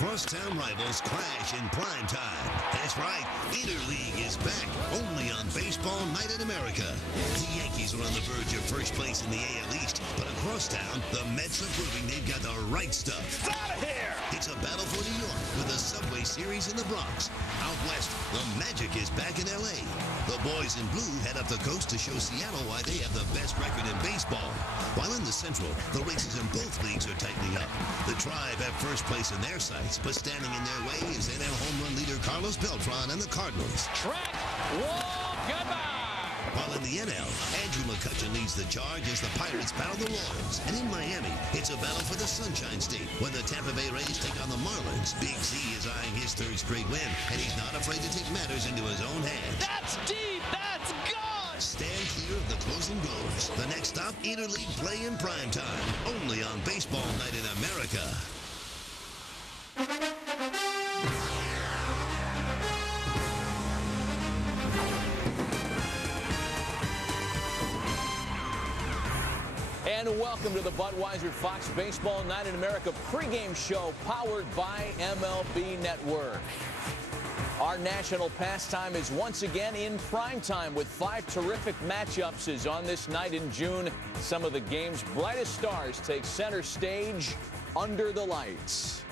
Crosstown rivals clash in prime time. That's right, Interleague is back, only on Baseball Night in America. The Yankees are on the verge of first place in the AL East, but across town, the Mets are proving they've got the right stuff. It's out of here! It's a battle for New York with the Subway Series in the Bronx. Out west, the Magic is back in L.A. The boys in blue head up the coast to show Seattle why they have the best record in baseball. While in the Central, the races in both leagues are tightening up. The Tribe have first place in their sights, but standing in their way is NL home run leader Carlos Beltran and the Cardinals. Track wall, goodbye! While in the NL, Andrew McCutcheon leads the charge as the Pirates battle the Royals. And in Miami, it's a battle for the Sunshine State when the Tampa Bay Rays take on the Marlins. Big Z is eyeing his third straight win, and he's not afraid to take matters into his own hands. That's deep! That's gone! Stand clear of the closing goals. The next stop, Interleague play in prime time, only on Baseball Night in America. And welcome to the Budweiser Fox Baseball Night in America pregame show powered by MLB Network. Our national pastime is once again in prime time with 5 terrific matchups as on this night in June. Some of the game's brightest stars take center stage under the lights.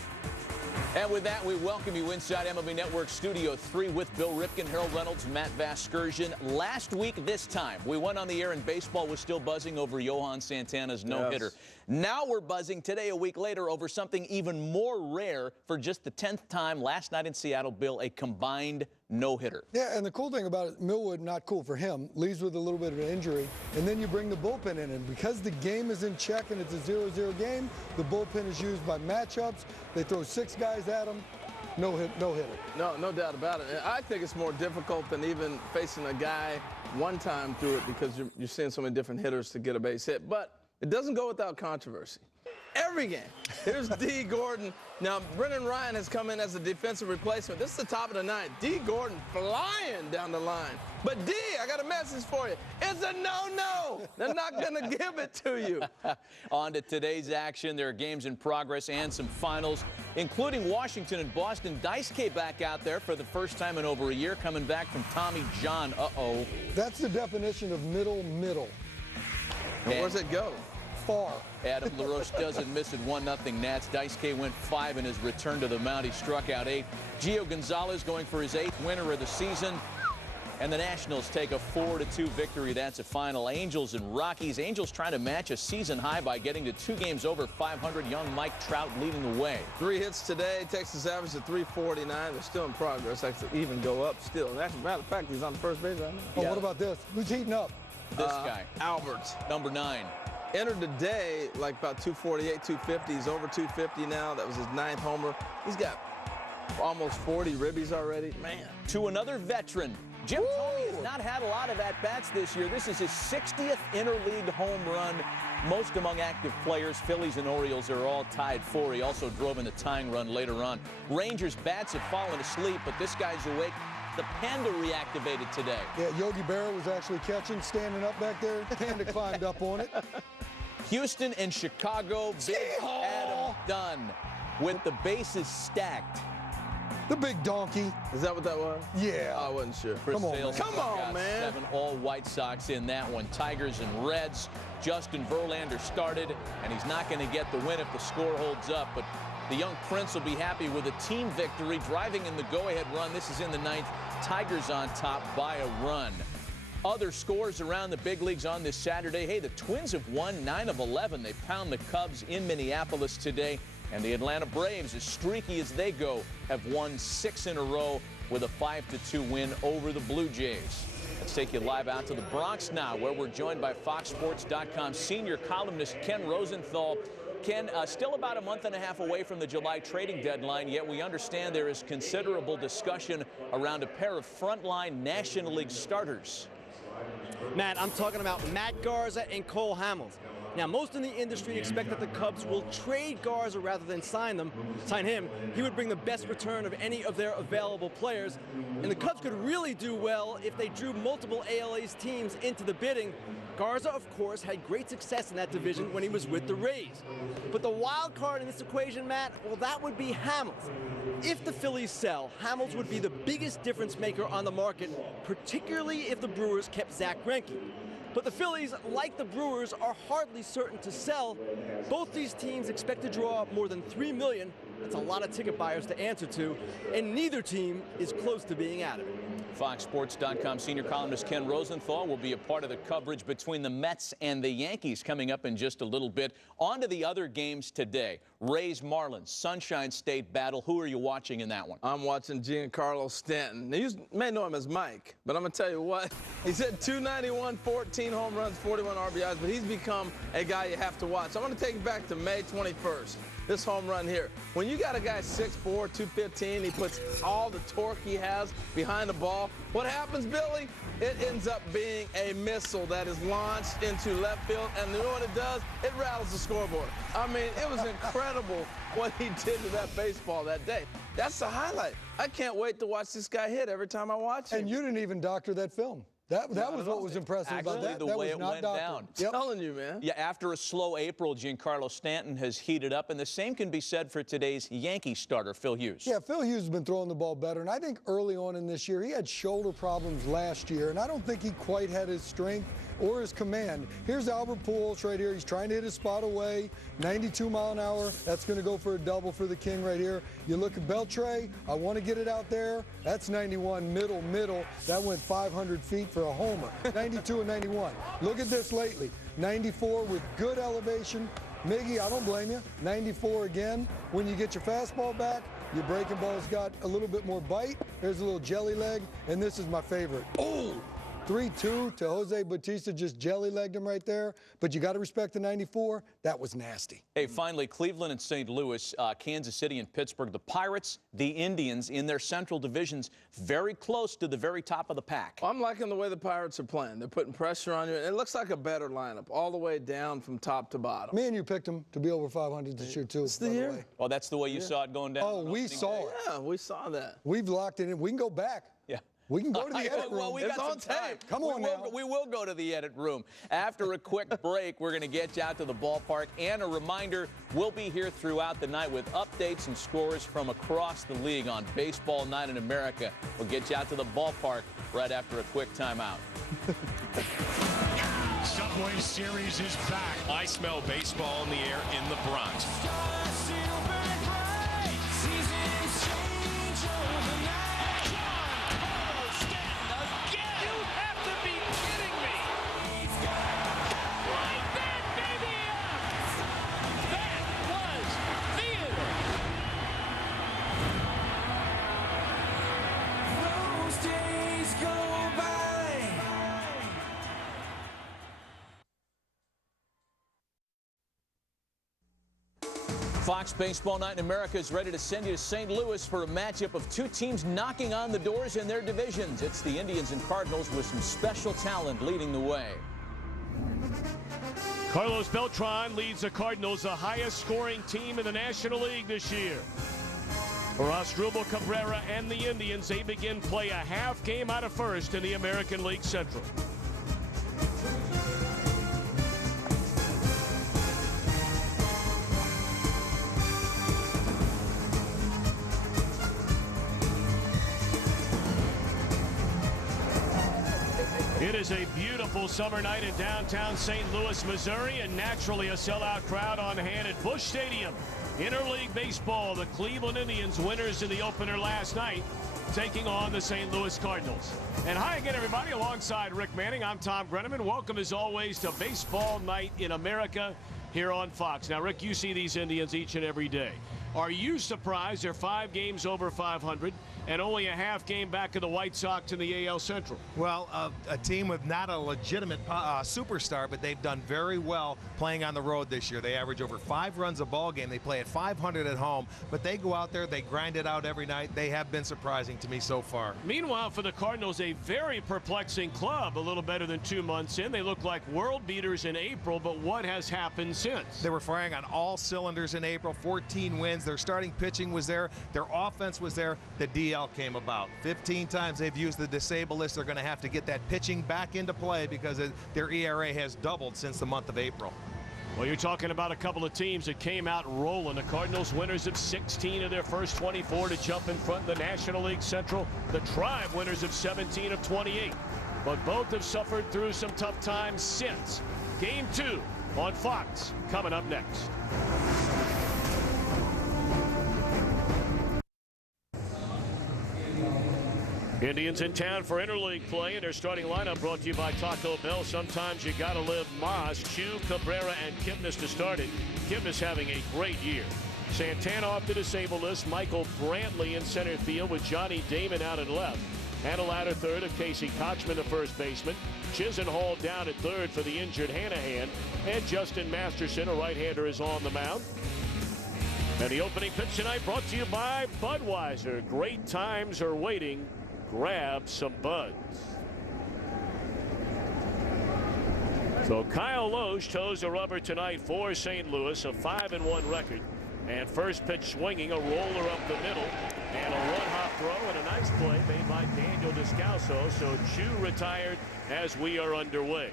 And with that, we welcome you inside MLB Network Studio 3 with Bill Ripken, Harold Reynolds, Matt Vasgersian. Last week this time, we went on the air and baseball was still buzzing over Johan Santana's no-hitter. Yes. Now we're buzzing today, a week later, over something even more rare for just the 10th time last night in Seattle, Bill, a combined no-hitter. Yeah, and the cool thing about it, Millwood, not cool for him, leaves with a little bit of an injury, and then you bring the bullpen in, and because the game is in check and it's a 0-0 game, the bullpen is used by matchups. They throw 6 guys at him, no hitter. No doubt about it. And I think it's more difficult than even facing a guy one time through it because you're seeing so many different hitters to get a base hit. But it doesn't go without controversy. Every game. Here's D. Gordon. Now, Brennan Ryan has come in as a defensive replacement. This is the top of the ninth. D. Gordon flying down the line. But, D, I got a message for you. It's a no-no. They're not going to give it to you. On to today's action. There are games in progress and some finals, including Washington and Boston. Daisuke back out there for the first time in over a year, coming back from Tommy John. Uh-oh. That's the definition of middle. And where's it go? Far. Adam LaRoche doesn't miss it. 1-0 Nats. Daisuke went 5 in his return to the mound. He struck out 8. Gio Gonzalez going for his 8th winner of the season. And the Nationals take a 4-2 victory. That's a final. Angels and Rockies. Angels trying to match a season high by getting to 2 games over 500. Young Mike Trout leading the way. 3 hits today. Texas average at 349. They're still in progress. Actually, even go up still. And as a matter of fact, he's on the first base right now. Oh, what about this? Who's heating up? This guy. Alberts. Number 9. Entered today like about 248, 250. He's over 250 now. That was his 9th homer. He's got almost 40 ribbies already. Man. To another veteran. Jim Thome has not had a lot of at-bats this year. This is his 60th interleague home run, most among active players. Phillies and Orioles are all tied for. He also drove in the tying run later on. Rangers bats have fallen asleep, but this guy's awake. The Panda reactivated today. Yeah, Yogi Berra was actually catching, standing up back there. Panda climbed up on it. Houston and Chicago, big Adam Dunn with the bases stacked. The big donkey. Is that what that was? Yeah. I wasn't sure. Come on, man. 7 all White Sox in that one. Tigers and Reds. Justin Verlander started, and he's not going to get the win if the score holds up. But the young Prince will be happy with a team victory, driving in the go-ahead run. This is in the 9th. Tigers on top by a run. Other scores around the big leagues on this Saturday. Hey, the Twins have won 9 of 11. They pound the Cubs in Minneapolis today. And the Atlanta Braves, as streaky as they go, have won 6 in a row with a 5-2 win over the Blue Jays. Let's take you live out to the Bronx now, where we're joined by FoxSports.com senior columnist Ken Rosenthal. Ken, still about a month and a half away from the July trading deadline, yet we understand there is considerable discussion around a pair of frontline National League starters. Matt, I'm talking about Matt Garza and Cole Hamels. Now, most in the industry expect that the Cubs will trade Garza rather than sign him. He would bring the best return of any of their available players. And the Cubs could really do well if they drew multiple AL East teams into the bidding. Garza, of course, had great success in that division when he was with the Rays. But the wild card in this equation, Matt, well, that would be Hamels. If the Phillies sell, Hamels would be the biggest difference maker on the market, particularly if the Brewers kept Zach Greinke. But the Phillies, like the Brewers, are hardly certain to sell. Both these teams expect to draw more than $3 million. That's a lot of ticket buyers to answer to, and neither team is close to being out of it. FoxSports.com senior columnist Ken Rosenthal will be a part of the coverage between the Mets and the Yankees coming up in just a little bit. On to the other games today. Rays Marlins, Sunshine State battle. Who are you watching in that one? I'm watching Giancarlo Stanton. You may know him as Mike, but I'm going to tell you what. He's hit .291, 14 home runs, 41 RBIs, but he's become a guy you have to watch. I'm going to take you back to May 21st. This home run here. When you got a guy 6'4", 215, he puts all the torque he has behind the ball. What happens, Billy? It ends up being a missile that is launched into left field, and you know what it does? It rattles the scoreboard. I mean, it was incredible what he did to that baseball that day. That's the highlight. I can't wait to watch this guy hit every time I watch him. And you didn't even doctor that film. That was what was impressive about that. The that way was it not went doctored. down. Yep. I'm telling you, man. Yeah, after a slow April, Giancarlo Stanton has heated up, and the same can be said for today's Yankee starter, Phil Hughes. Yeah, Phil Hughes has been throwing the ball better, and I think early on in this year, he had shoulder problems last year, and I don't think he quite had his strength or his command. Here's Albert Pujols right here. He's trying to hit his spot away, 92 mile an hour. That's going to go for a double for the King right here. You look at Beltre, I want to get it out there. That's 91, middle. That went 500 feet for a homer. 92 and 91. Look at this lately. 94 with good elevation. Miggy, I don't blame you. 94 again. When you get your fastball back, your breaking ball's got a little bit more bite. There's a little jelly leg, and this is my favorite. Oh! 3-2 to Jose Bautista, just jelly-legged him right there. But you got to respect the 94. That was nasty. Hey, finally, Cleveland and St. Louis, Kansas City and Pittsburgh, the Pirates, the Indians in their central divisions, very close to the very top of the pack. I'm liking the way the Pirates are playing. They're putting pressure on you. It looks like a better lineup all the way down from top to bottom. Me and you picked them to be over 500 this year, too. It's the year. Oh, that's the way you saw it going down? Oh, we saw it. Yeah, we saw that. We've locked it in. We can go back. Yeah. We can go to the edit room. Well, we got some time. Come on now. We will go to the edit room. After a quick break, we're going to get you out to the ballpark. And a reminder, we'll be here throughout the night with updates and scores from across the league on Baseball Night in America. We'll get you out to the ballpark right after a quick timeout. Subway Series is back. I smell baseball in the air in the Bronx. Fox Baseball Night in America is ready to send you to St. Louis for a matchup of two teams knocking on the doors in their divisions. It's the Indians and Cardinals with some special talent leading the way. Carlos Beltran leads the Cardinals, the highest scoring team in the National League this year. For Asdrubal Cabrera and the Indians, they begin play a half game out of first in the American League Central. It is a beautiful summer night in downtown St. Louis, Missouri, and naturally a sellout crowd on hand at Busch Stadium. Interleague baseball, the Cleveland Indians, winners in the opener last night, taking on the St. Louis Cardinals. And hi again, everybody. Alongside Rick Manning, I'm Tom Brenneman. Welcome, as always, to Baseball Night in America here on Fox. Now, Rick, you see these Indians each and every day. Are you surprised they're 5 games over 500 and only a half game back of the White Sox in the AL Central? Well, a team with not a legitimate superstar, but they've done very well playing on the road this year. They average over 5 runs a ball game. They play at 500 at home, but they go out there, they grind it out every night. They have been surprising to me so far. Meanwhile, for the Cardinals, a very perplexing club. A little better than 2 months in. They look like world beaters in April, but what has happened since. They were firing on all cylinders in April, 14 wins. Their starting pitching was there. Their offense was there. The DL came about. 15 times they've used the disabled list. They're going to have to get that pitching back into play because their ERA has doubled since the month of April. Well, you're talking about a couple of teams that came out rolling. The Cardinals, winners of 16 of their first 24 to jump in front of the National League Central. The Tribe, winners of 17 of 28. But both have suffered through some tough times since. Game 2 on Fox coming up next. Indians in town for interleague play, and their starting lineup brought to you by Taco Bell. Sometimes you gotta live Moss, Chu, Cabrera, and Kipnis to start it. Kipnis having a great year. Santana off the disabled list. Michael Brantley in center field with Johnny Damon out and left. Hanna third of Casey Kochman, the first baseman. Chisenhall down at third for the injured Hanahan. And Justin Masterson, a right-hander, is on the mound. And the opening pitch tonight brought to you by Budweiser. Great times are waiting. Grab some buds. So Kyle Loesch toes the rubber tonight for St. Louis, a 5-1 record. And first pitch swinging, a roller up the middle, and a one-hop throw, and a nice play made by Daniel Descalso. So Chu retired as we are underway.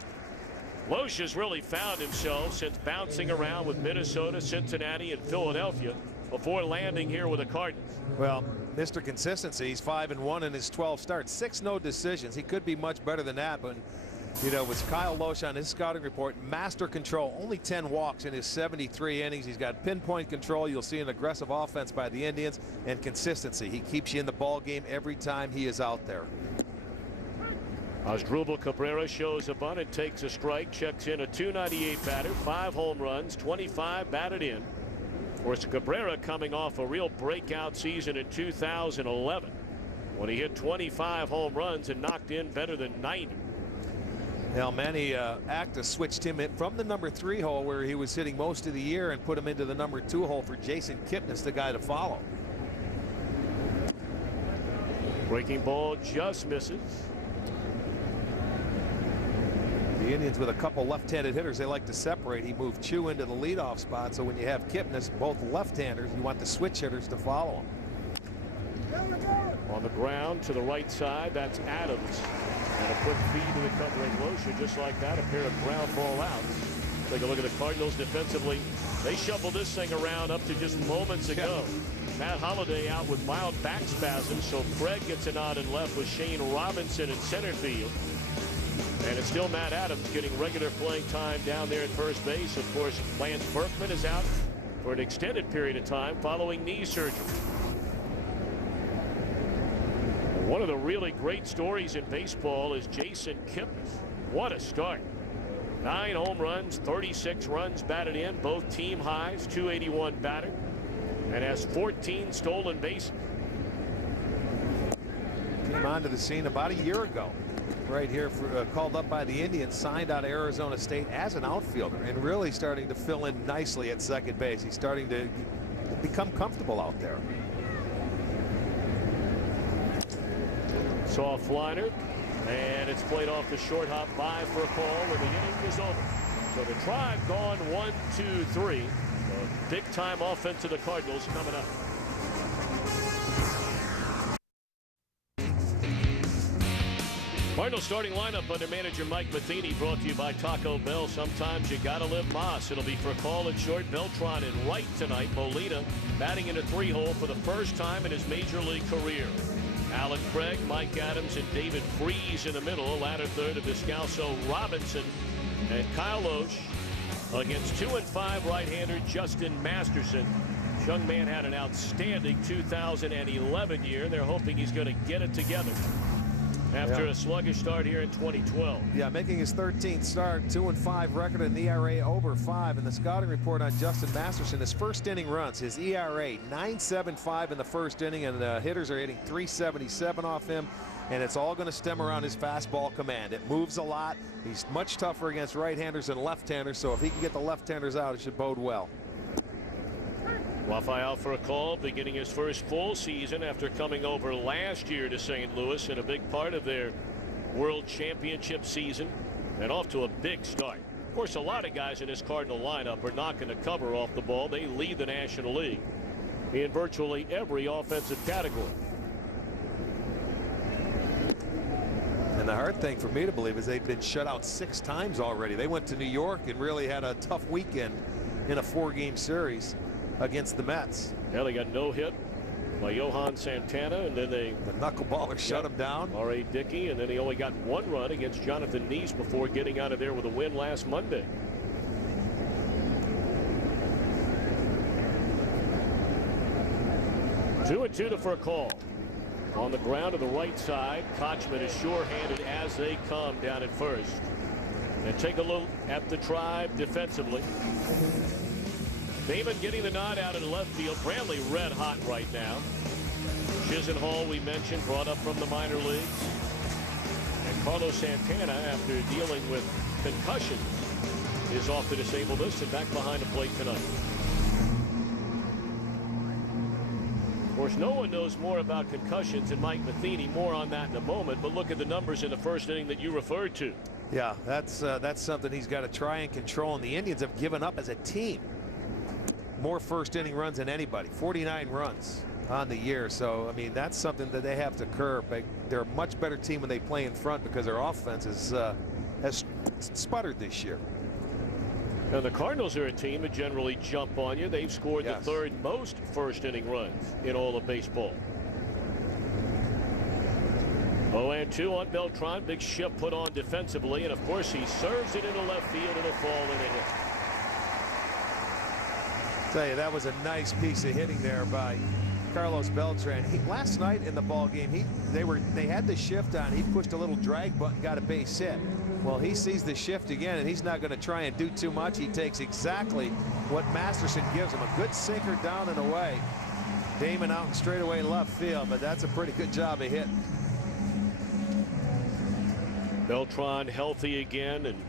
Loesch has really found himself since bouncing around with Minnesota, Cincinnati, and Philadelphia before landing here with the Cardinals. Well, Mr. Consistency, he's 5-1 in his 12 starts, 6 no decisions. He could be much better than that, but you know, with Kyle Loesch on his scouting report, master control, only 10 walks in his 73 innings. He's got pinpoint control. You'll see an aggressive offense by the Indians, and consistency. He keeps you in the ball game every time he is out there. Asdrubal Cabrera shows a bunt and takes a strike, checks in a .298 batter, 5 home runs, 25 batted in. Of course, Cabrera coming off a real breakout season in 2011 when he hit 25 home runs and knocked in better than 90. Now, Manny Acta switched him in from the number 3 hole where he was hitting most of the year and put him into the number 2 hole for Jason Kipnis, the guy to follow. Breaking ball just misses. The Indians with a couple left-handed hitters, they like to separate. He moved Chu into the leadoff spot, so when you have Kipnis, both left-handers, you want the switch hitters to follow him. On the ground to the right side, that's Adams. And a quick feed to the covering Loesch, just like that, a pair of ground ball outs. Take a look at the Cardinals defensively. They shuffled this thing around up to just moments ago. Matt Holliday out with mild back spasms, so Craig gets a nod in left with Shane Robinson in center field. And it's still Matt Adams getting regular playing time down there at first base. Of course, Lance Berkman is out for an extended period of time following knee surgery. One of the really great stories in baseball is Jason Kipnis. What a start. 9 home runs, 36 runs batted in, both team highs, .281 batter, and has 14 stolen bases. Came onto the scene about a year ago. Right here, for, called up by the Indians, signed out of Arizona State as an outfielder, and really starting to fill in nicely at second base. He's starting to become comfortable out there. Soft liner, and it's played off the short hop by for a call, and the inning is over. So the Tribe gone 1, 2, 3. A big time offense to the Cardinals coming up. Cardinals starting lineup under manager Mike Matheny, brought to you by Taco Bell. Sometimes you gotta live Moss. It'll be for a call at short. Beltran and right tonight. Molina batting in a 3-hole for the first time in his major league career. Alan Craig, Mike Adams, and David Freese in the middle. Latter third of Descalso, Robinson, and Kyle Loesch against 2 and 5 right-hander Justin Masterson. This young man had an outstanding 2011 year. They're hoping he's going to get it together after a sluggish start here in 2012. Yeah, making his 13th start, 2 and 5 record, and ERA over 5. And the scouting report on Justin Masterson, his first inning runs, his ERA 9.75 in the first inning, and the hitters are hitting 377 off him. And it's all going to stem around his fastball command. It moves a lot. He's much tougher against right-handers than left-handers, so if he can get the left-handers out, it should bode well. Rafael for a call, beginning his first full season after coming over last year to St. Louis in a big part of their World Championship season, and off to a big start. Of course, a lot of guys in this Cardinal lineup are not going to cover off the ball. They lead the National League in virtually every offensive category. And the hard thing for me to believe is they've been shut out 6 times already. They went to New York and really had a tough weekend in a 4-game series against the Mets. Yeah, they got no hit by Johan Santana, and then the knuckleballer shut him down. R.A. Dickey, and then he only got 1 run against Jonathan Neese before getting out of there with a win last Monday. Two and two for a call. On the ground to the right side, Kochman is sure-handed as they come down at first. And take a look at the Tribe defensively. Damon getting the nod out in left field. Brantley red hot right now. Chisenhall, we mentioned, brought up from the minor leagues. And Carlos Santana, after dealing with concussions, is off the disabled list and back behind the plate tonight. Of course, no one knows more about concussions than Mike Matheny. More on that in a moment, but look at the numbers in the first inning that you referred to. Yeah, that's something he's got to try and control, and the Indians have given up as a team more first inning runs than anybody. 49 runs on the year. So I mean, that's something that they have to curb. They're a much better team when they play in front because their offense has sputtered this year. Now the Cardinals are a team that generally jump on you. They've scored the 3rd most first inning runs in all of baseball. 0-2 on Beltran. Big shift put on defensively, and of course he serves it into left field. It'll fall in a hit. Tell you, that was a nice piece of hitting there by Carlos Beltran. Last night in the ball game, they had the shift on. He pushed a little drag button, got a base hit. Well, he sees the shift again, and he's not going to try and do too much. He takes exactly what Masterson gives him, a good sinker down and away. Damon out in straightaway left field, but that's a pretty good job of hitting. Beltran healthy again and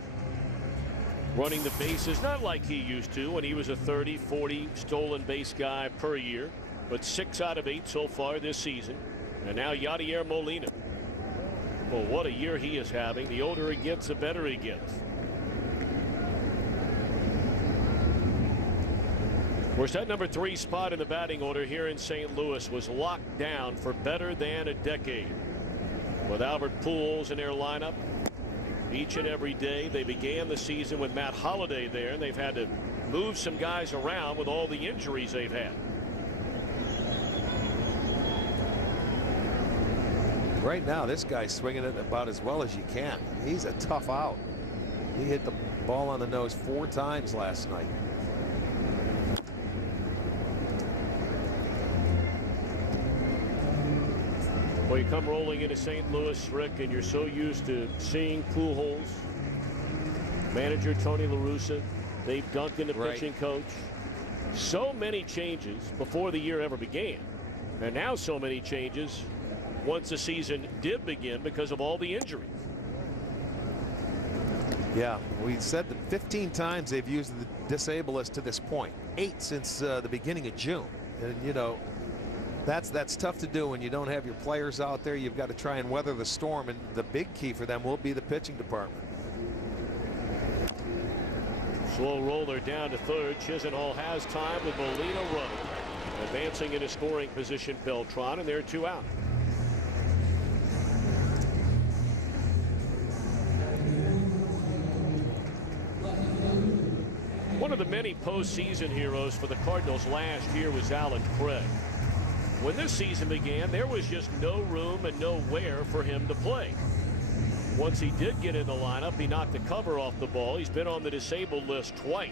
running the bases, not like he used to when he was a 30, 40 stolen base guy per year, but 6 out of 8 so far this season. And now Yadier Molina. Well, what a year he is having. The older he gets, the better he gets. Of course, that number 3 spot in the batting order here in St. Louis was locked down for better than a decade. With Albert Pujols in their lineup each and every day. They began the season with Matt Holliday there, and they've had to move some guys around with all the injuries they've had. Right now, this guy's swinging it about as well as you can. He's a tough out. He hit the ball on the nose 4 times last night. Well, you come rolling into St. Louis, Rick, and you're so used to seeing Pujols, manager Tony La Russa, Dave Duncan, the pitching coach. So many changes before the year ever began. And now so many changes once the season did begin because of all the injuries. Yeah, we said that 15 times they've used the disable list to this point. 8 since the beginning of June. And, you know, that's tough to do when you don't have your players out there. You've got to try and weather the storm, and the big key for them will be the pitching department. Slow roller down to third. Chisenhall has time with Molina running. Advancing into scoring position, Beltran, and they're 2 out. One of the many postseason heroes for the Cardinals last year was Alan Craig. When this season began, there was just no room and nowhere for him to play. Once he did get in the lineup, he knocked the cover off the ball. He's been on the disabled list twice.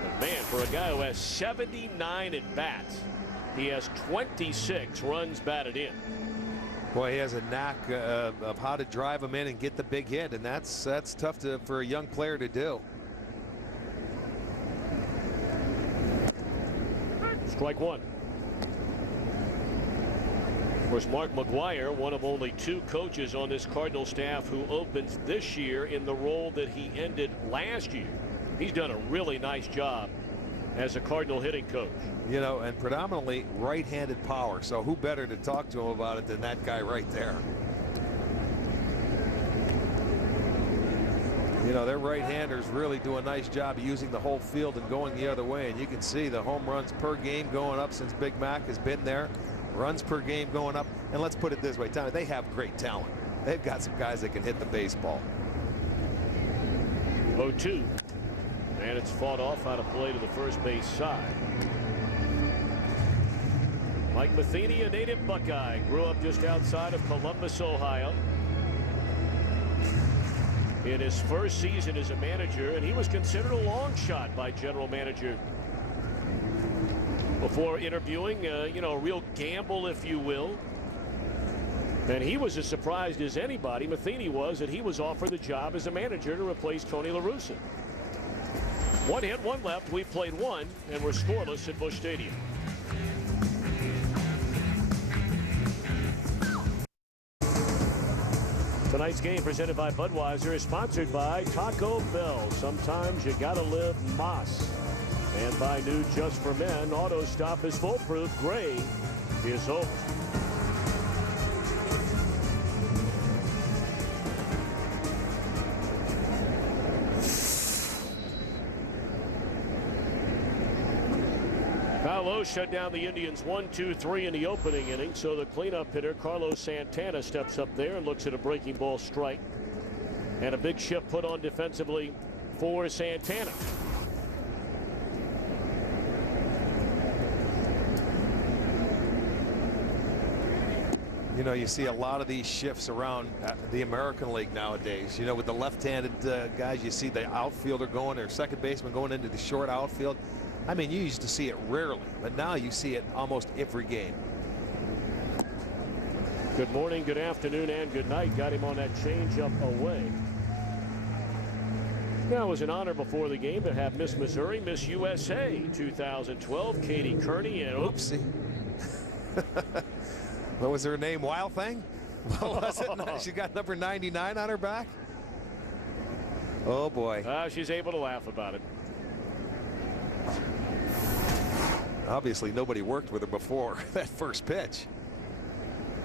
But man, for a guy who has 79 at bats, he has 26 runs batted in. Boy, he has a knack of how to drive them in and get the big hit, and that's tough for a young player to do. Strike 1. Of course, Mark McGwire, one of only 2 coaches on this Cardinal staff who opens this year in the role that he ended last year. He's done a really nice job as a Cardinal hitting coach. You know, and predominantly right-handed power. So who better to talk to him about it than that guy right there? You know, their right-handers really do a nice job of using the whole field and going the other way. And you can see the home runs per game going up since Big Mac has been there. Runs per game going up. And let's put it this way, Tommy, they have great talent. They've got some guys that can hit the baseball. 0-2. And it's fought off out of play to the first base side. Mike Matheny, a native Buckeye, grew up just outside of Columbus, Ohio. In his first season as a manager, and he was considered a long shot by general manager before interviewing, you know, a real gamble, if you will. And he was as surprised as anybody, Matheny was, that he was offered the job as a manager to replace Tony La Russa. 1 hit, 1 left. We've played 1, and we're scoreless at Busch Stadium. Tonight's game presented by Budweiser is sponsored by Taco Bell. Sometimes you gotta live Moss. And by new Just for Men, Auto Stop is foolproof. Gray is hope. Paolo shut down the Indians 1-2-3 in the opening inning, so the cleanup hitter Carlos Santana steps up there and looks at a breaking ball strike, and a big shift put on defensively for Santana. You know, you see a lot of these shifts around the American League nowadays. You know, with the left-handed guys, you see the outfielder going, or second baseman going into the short outfield. I mean, you used to see it rarely, but now you see it almost every game. Good morning, good afternoon, and good night. Got him on that changeup away. Now, it was an honor before the game to have Miss Missouri, Miss USA 2012, Katie Kearney, and oopsie. What was her name? Wild Thing? What was it? She got number 99 on her back. Oh boy. She's able to laugh about it. Obviously, nobody worked with her before that first pitch.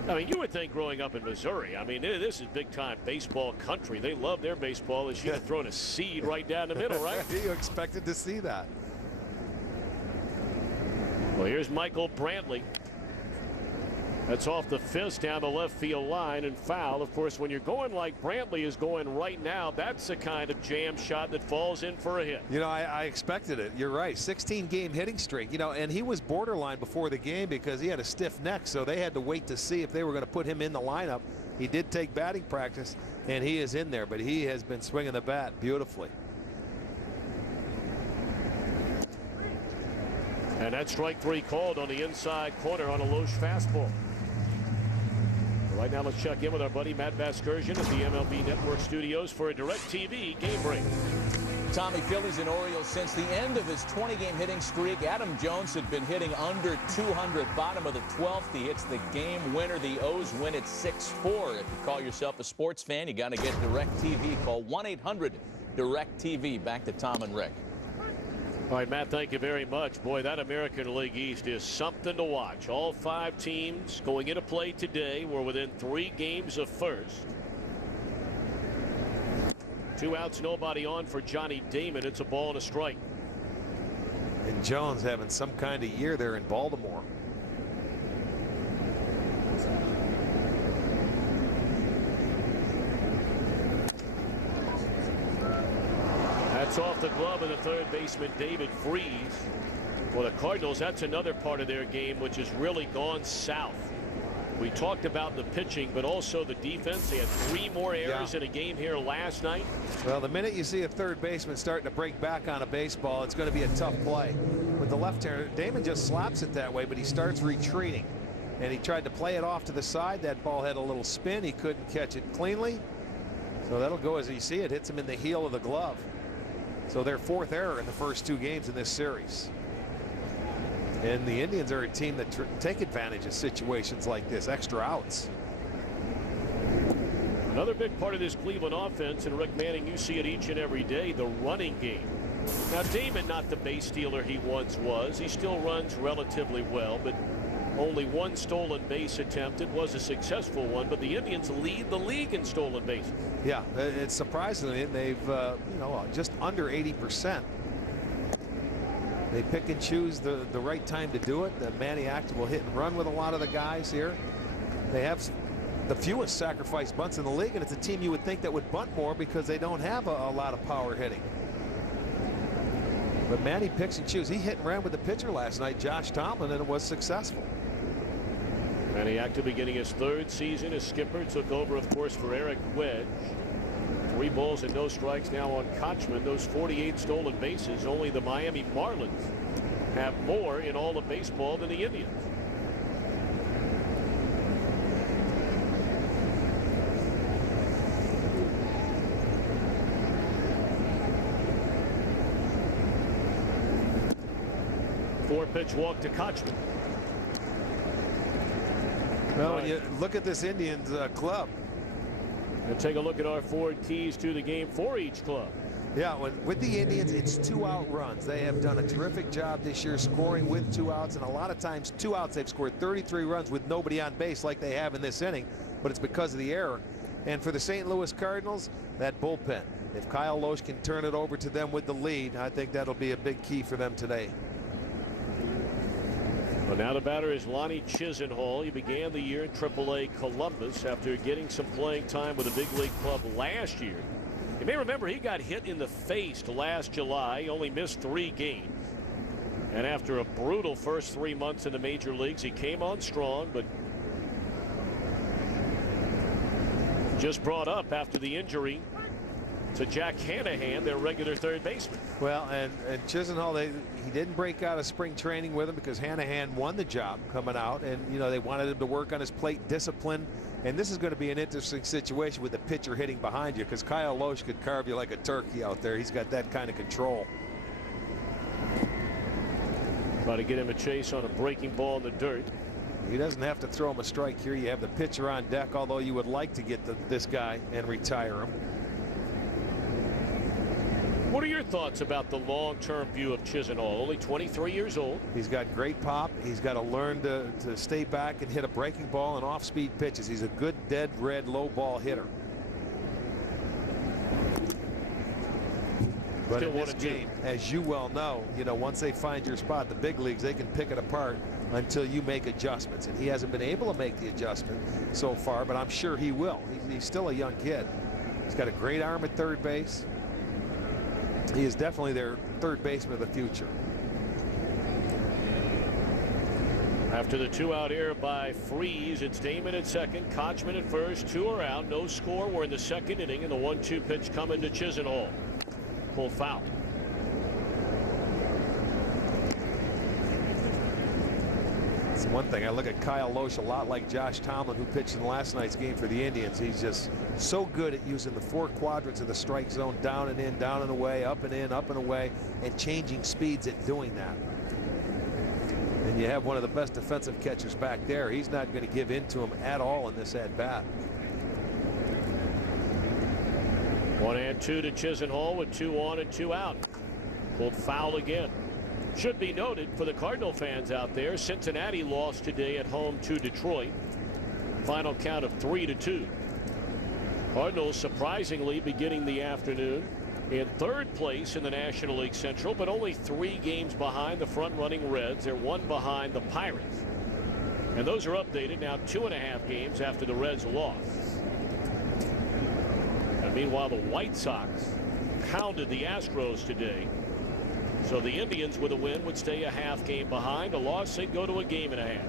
I mean, you would think growing up in Missouri, I mean, this is big-time baseball country. They love their baseball. She'd have thrown a seed right down the middle, right? You expected to see that. Well, here's Michael Brantley. That's off the fist down the left field line and foul. Of course, when you're going like Brantley is going right now, that's the kind of jam shot that falls in for a hit. You know, I expected it. You're right. 16-game hitting streak. You know, and he was borderline before the game because he had a stiff neck, so they had to wait to see if they were going to put him in the lineup. He did take batting practice, and he is in there, but he has been swinging the bat beautifully. And that strike 3 called on the inside corner on a Loesch fastball. Right now, let's check in with our buddy Matt Vasgersian at the MLB Network studios for a DirecTV game break. Tommy, Phillies and Orioles since the end of his 20-game hitting streak. Adam Jones had been hitting under 200, bottom of the 12th. He hits the game winner. The O's win at 6-4. If you call yourself a sports fan, you got to get DirecTV. Call 1-800-DirecTV. Back to Tom and Rick. All right, Matt, thank you very much. Boy, that American League East is something to watch. All 5 teams going into play today. We're within 3 games of first. 2 outs, nobody on for Johnny Damon. It's a ball and a strike. And Jones having some kind of year there in Baltimore. That's off the glove of the third baseman, David Freese. For the Cardinals, that's another part of their game which has really gone south. We talked about the pitching, but also the defense. They had 3 more errors in a game here last night. Well, the minute you see a third baseman starting to break back on a baseball, it's going to be a tough play. With the left-hander, Damon just slaps it that way, but he starts retreating. And he tried to play it off to the side. That ball had a little spin. He couldn't catch it cleanly. So that'll go, as you see it, hits him in the heel of the glove. So their 4th error in the first 2 games in this series. And the Indians are a team that take advantage of situations like this, extra outs. Another big part of this Cleveland offense, and Rick Manning, you see it each and every day, the running game. Now, Damon, not the base stealer he once was. He still runs relatively well, but only one stolen base attempt. It was a successful one, but the Indians lead the league in stolen bases. Yeah, it's surprisingly they've just under 80%. They pick and choose the right time to do it. The Manny Acta will hit and run with a lot of the guys here. They have the fewest sacrifice bunts in the league, and it's a team you would think that would bunt more because they don't have a lot of power hitting. But Manny picks and chooses. He hit and ran with the pitcher last night, Josh Tomlin, and it was successful. Manny Acta beginning his third season as skipper. Took over, of course, for Eric Wedge. 3 balls and no strikes now on Kochman. Those 48 stolen bases, only the Miami Marlins have more in all of baseball than the Indians. Four-pitch walk to Kochman. Well, when you look at this Indians club. And take a look at our 4 keys to the game for each club. Yeah, with the Indians, it's 2-out runs. They have done a terrific job this year scoring with 2 outs, and a lot of times 2 outs they've scored 33 runs with nobody on base like they have in this inning, but it's because of the error. And for the St. Louis Cardinals, that bullpen. If Kyle Loesch can turn it over to them with the lead, I think that'll be a big key for them today. Well, now the batter is Lonnie Chisenhall. He began the year in AAA Columbus after getting some playing time with a big league club last year. You may remember he got hit in the face last July. He only missed 3 games. And after a brutal first 3 months in the major leagues, he came on strong, but just brought up after the injury to Jack Hanahan, their regular third baseman. Well, and Chisenhall, he didn't break out of spring training with him because Hanahan won the job coming out, and they wanted him to work on his plate discipline. And this is going to be an interesting situation with the pitcher hitting behind you, because Kyle Loesch could carve you like a turkey out there. He's got that kind of control. About to get him a chase on a breaking ball in the dirt. He doesn't have to throw him a strike here. You have the pitcher on deck, although you would like to get this guy and retire him. What are your thoughts about the long-term view of Chisenhall? Only 23 years old. He's got great pop. He's got to learn to stay back and hit a breaking ball and off-speed pitches. He's a good dead red low ball hitter. But in this game, as you well know, once they find your spot, the big leagues, they can pick it apart until you make adjustments. And he hasn't been able to make the adjustment so far, but I'm sure he will. He's still a young kid. He's got a great arm at third base. He is definitely their third baseman of the future. After the 2-out error by Freese, it's Damon at second, Kochman at first. 2 are out, no score. We're in the second inning, and the 1-2 pitch coming to Chisenhall. Pull foul. It's one thing. I look at Kyle Loesch a lot like Josh Tomlin, who pitched in last night's game for the Indians. He's just so good at using the 4 quadrants of the strike zone, down and in, down and away, up and in, up and away, and changing speeds at doing that. And you have one of the best defensive catchers back there. He's not going to give in to him at all in this at-bat. 1-2 to Chisenhall with 2 on and 2 out. Pulled foul again. Should be noted for the Cardinal fans out there, Cincinnati lost today at home to Detroit. Final count of 3-2. Cardinals surprisingly beginning the afternoon in 3rd place in the National League Central, but only 3 games behind the front-running Reds. They're 1 behind the Pirates. And those are updated now 2.5 games after the Reds lost. And meanwhile, the White Sox pounded the Astros today. So the Indians with a win would stay a half game behind. A loss, they'd go to a game and a half.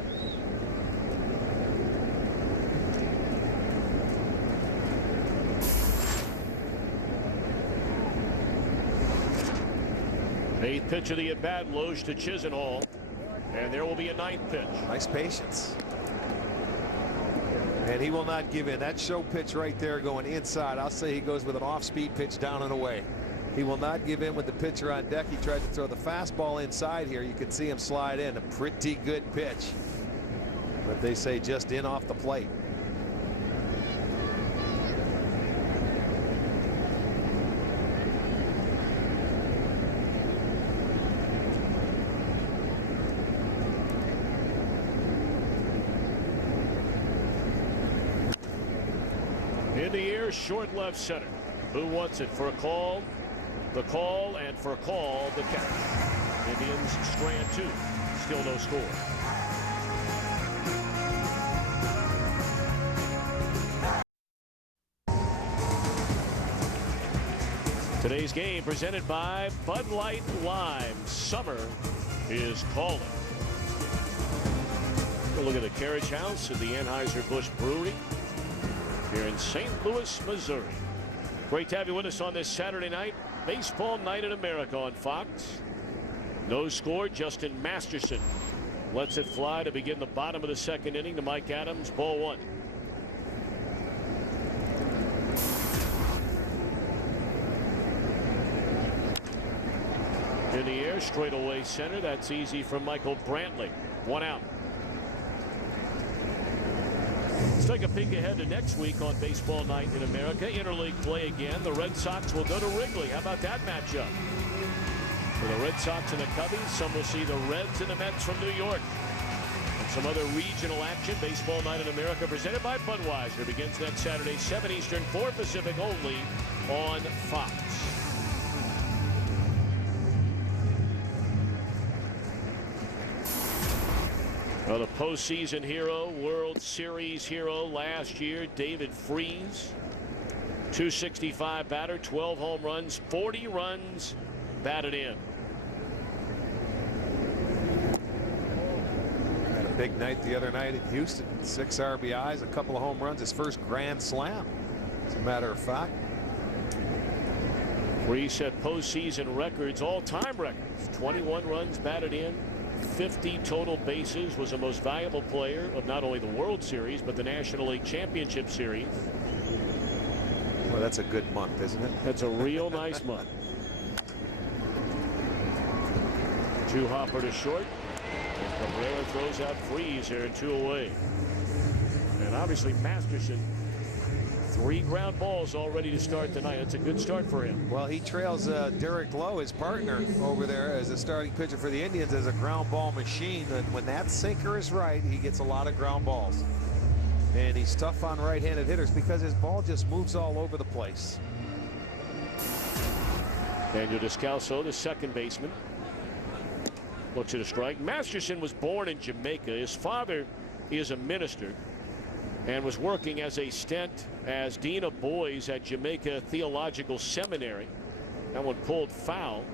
Eighth pitch of the at-bat, Loesch to Chisenhall. And there will be a 9th pitch. Nice patience. And he will not give in. That show pitch right there going inside. I'll say he goes with an off-speed pitch down and away. He will not give in with the pitcher on deck. He tried to throw the fastball inside here. You can see him slide in. A pretty good pitch. But they say just in off the plate. In the air, short left center. Who wants it for a call? The call, and for a call, the catch. Indians strand 2. Still no score. Today's game presented by Bud Light Lime. Summer is calling. We'll look at the carriage house at the Anheuser-Busch Brewery here in St. Louis, Missouri. Great to have you with us on this Saturday night. Baseball Night in America on Fox. No score. Justin Masterson lets it fly to begin the bottom of the second inning to Mike Adams. Ball 1. In the air, straightaway center. That's easy from Michael Brantley. 1 out. Let's take a peek ahead to next week on Baseball Night in America. Interleague play again. The Red Sox will go to Wrigley. How about that matchup? For the Red Sox and the Cubbies, some will see the Reds and the Mets from New York. And some other regional action. Baseball Night in America presented by Budweiser begins next Saturday, 7 Eastern, 4 Pacific, only on Fox. Well, the postseason hero, World Series hero last year, David Freese. .265 batter, 12 home runs, 40 runs batted in. Had a big night the other night in Houston. 6 RBIs, a couple of home runs, his first grand slam, as a matter of fact. Freese set postseason records, all-time records. 21 runs batted in. 50 total bases, was the most valuable player of not only the World Series but the National League Championship Series. Well, that's a good month, isn't it? That's a real nice month. 2 hopper to short. And Cabrera throws out Freese here, 2 away. And obviously Masterson, 3 ground balls all ready to start tonight. That's a good start for him. Well, he trails Derek Lowe, his partner over there as a starting pitcher for the Indians, as a ground ball machine. And when that sinker is right, he gets a lot of ground balls. And he's tough on right-handed hitters because his ball just moves all over the place. Daniel Descalso, the second baseman, looks at a strike. Masterson was born in Jamaica. His father is a minister and was working as a stint as dean of boys at Jamaica Theological Seminary. That one pulled foul.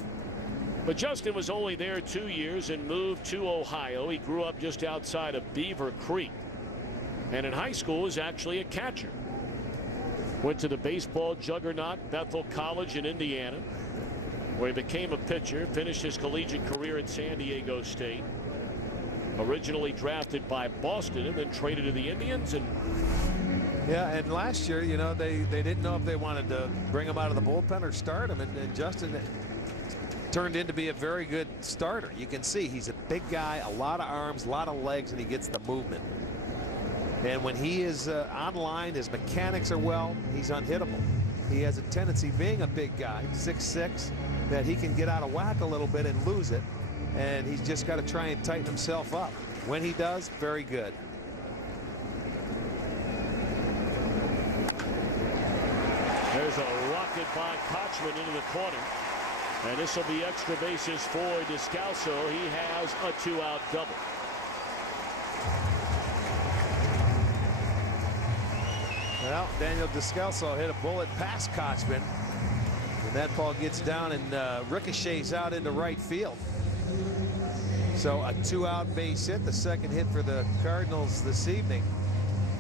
But Justin was only there 2 years and moved to Ohio. He grew up just outside of Beaver Creek. And in high school was actually a catcher. Went to the baseball juggernaut Bethel College in Indiana, where he became a pitcher, finished his collegiate career at San Diego State. Originally drafted by Boston and then traded to the Indians. And yeah, and last year, you know, they didn't know if they wanted to bring him out of the bullpen or start him, and Justin turned in to be a very good starter. You can see he's a big guy, a lot of arms, a lot of legs, and he gets the movement. And when he is online, his mechanics are well, he's unhittable. He has a tendency, being a big guy, 6'6", that he can get out of whack a little bit and lose it. And he's just got to try and tighten himself up. When he does, very good. There's a rocket by Kochman into the corner. And this will be extra bases for Descalso. He has a 2-out double. Well, Daniel Descalso hit a bullet past Kochman. And that ball gets down and ricochets out into right field. So a 2-out base hit, the second hit for the Cardinals this evening.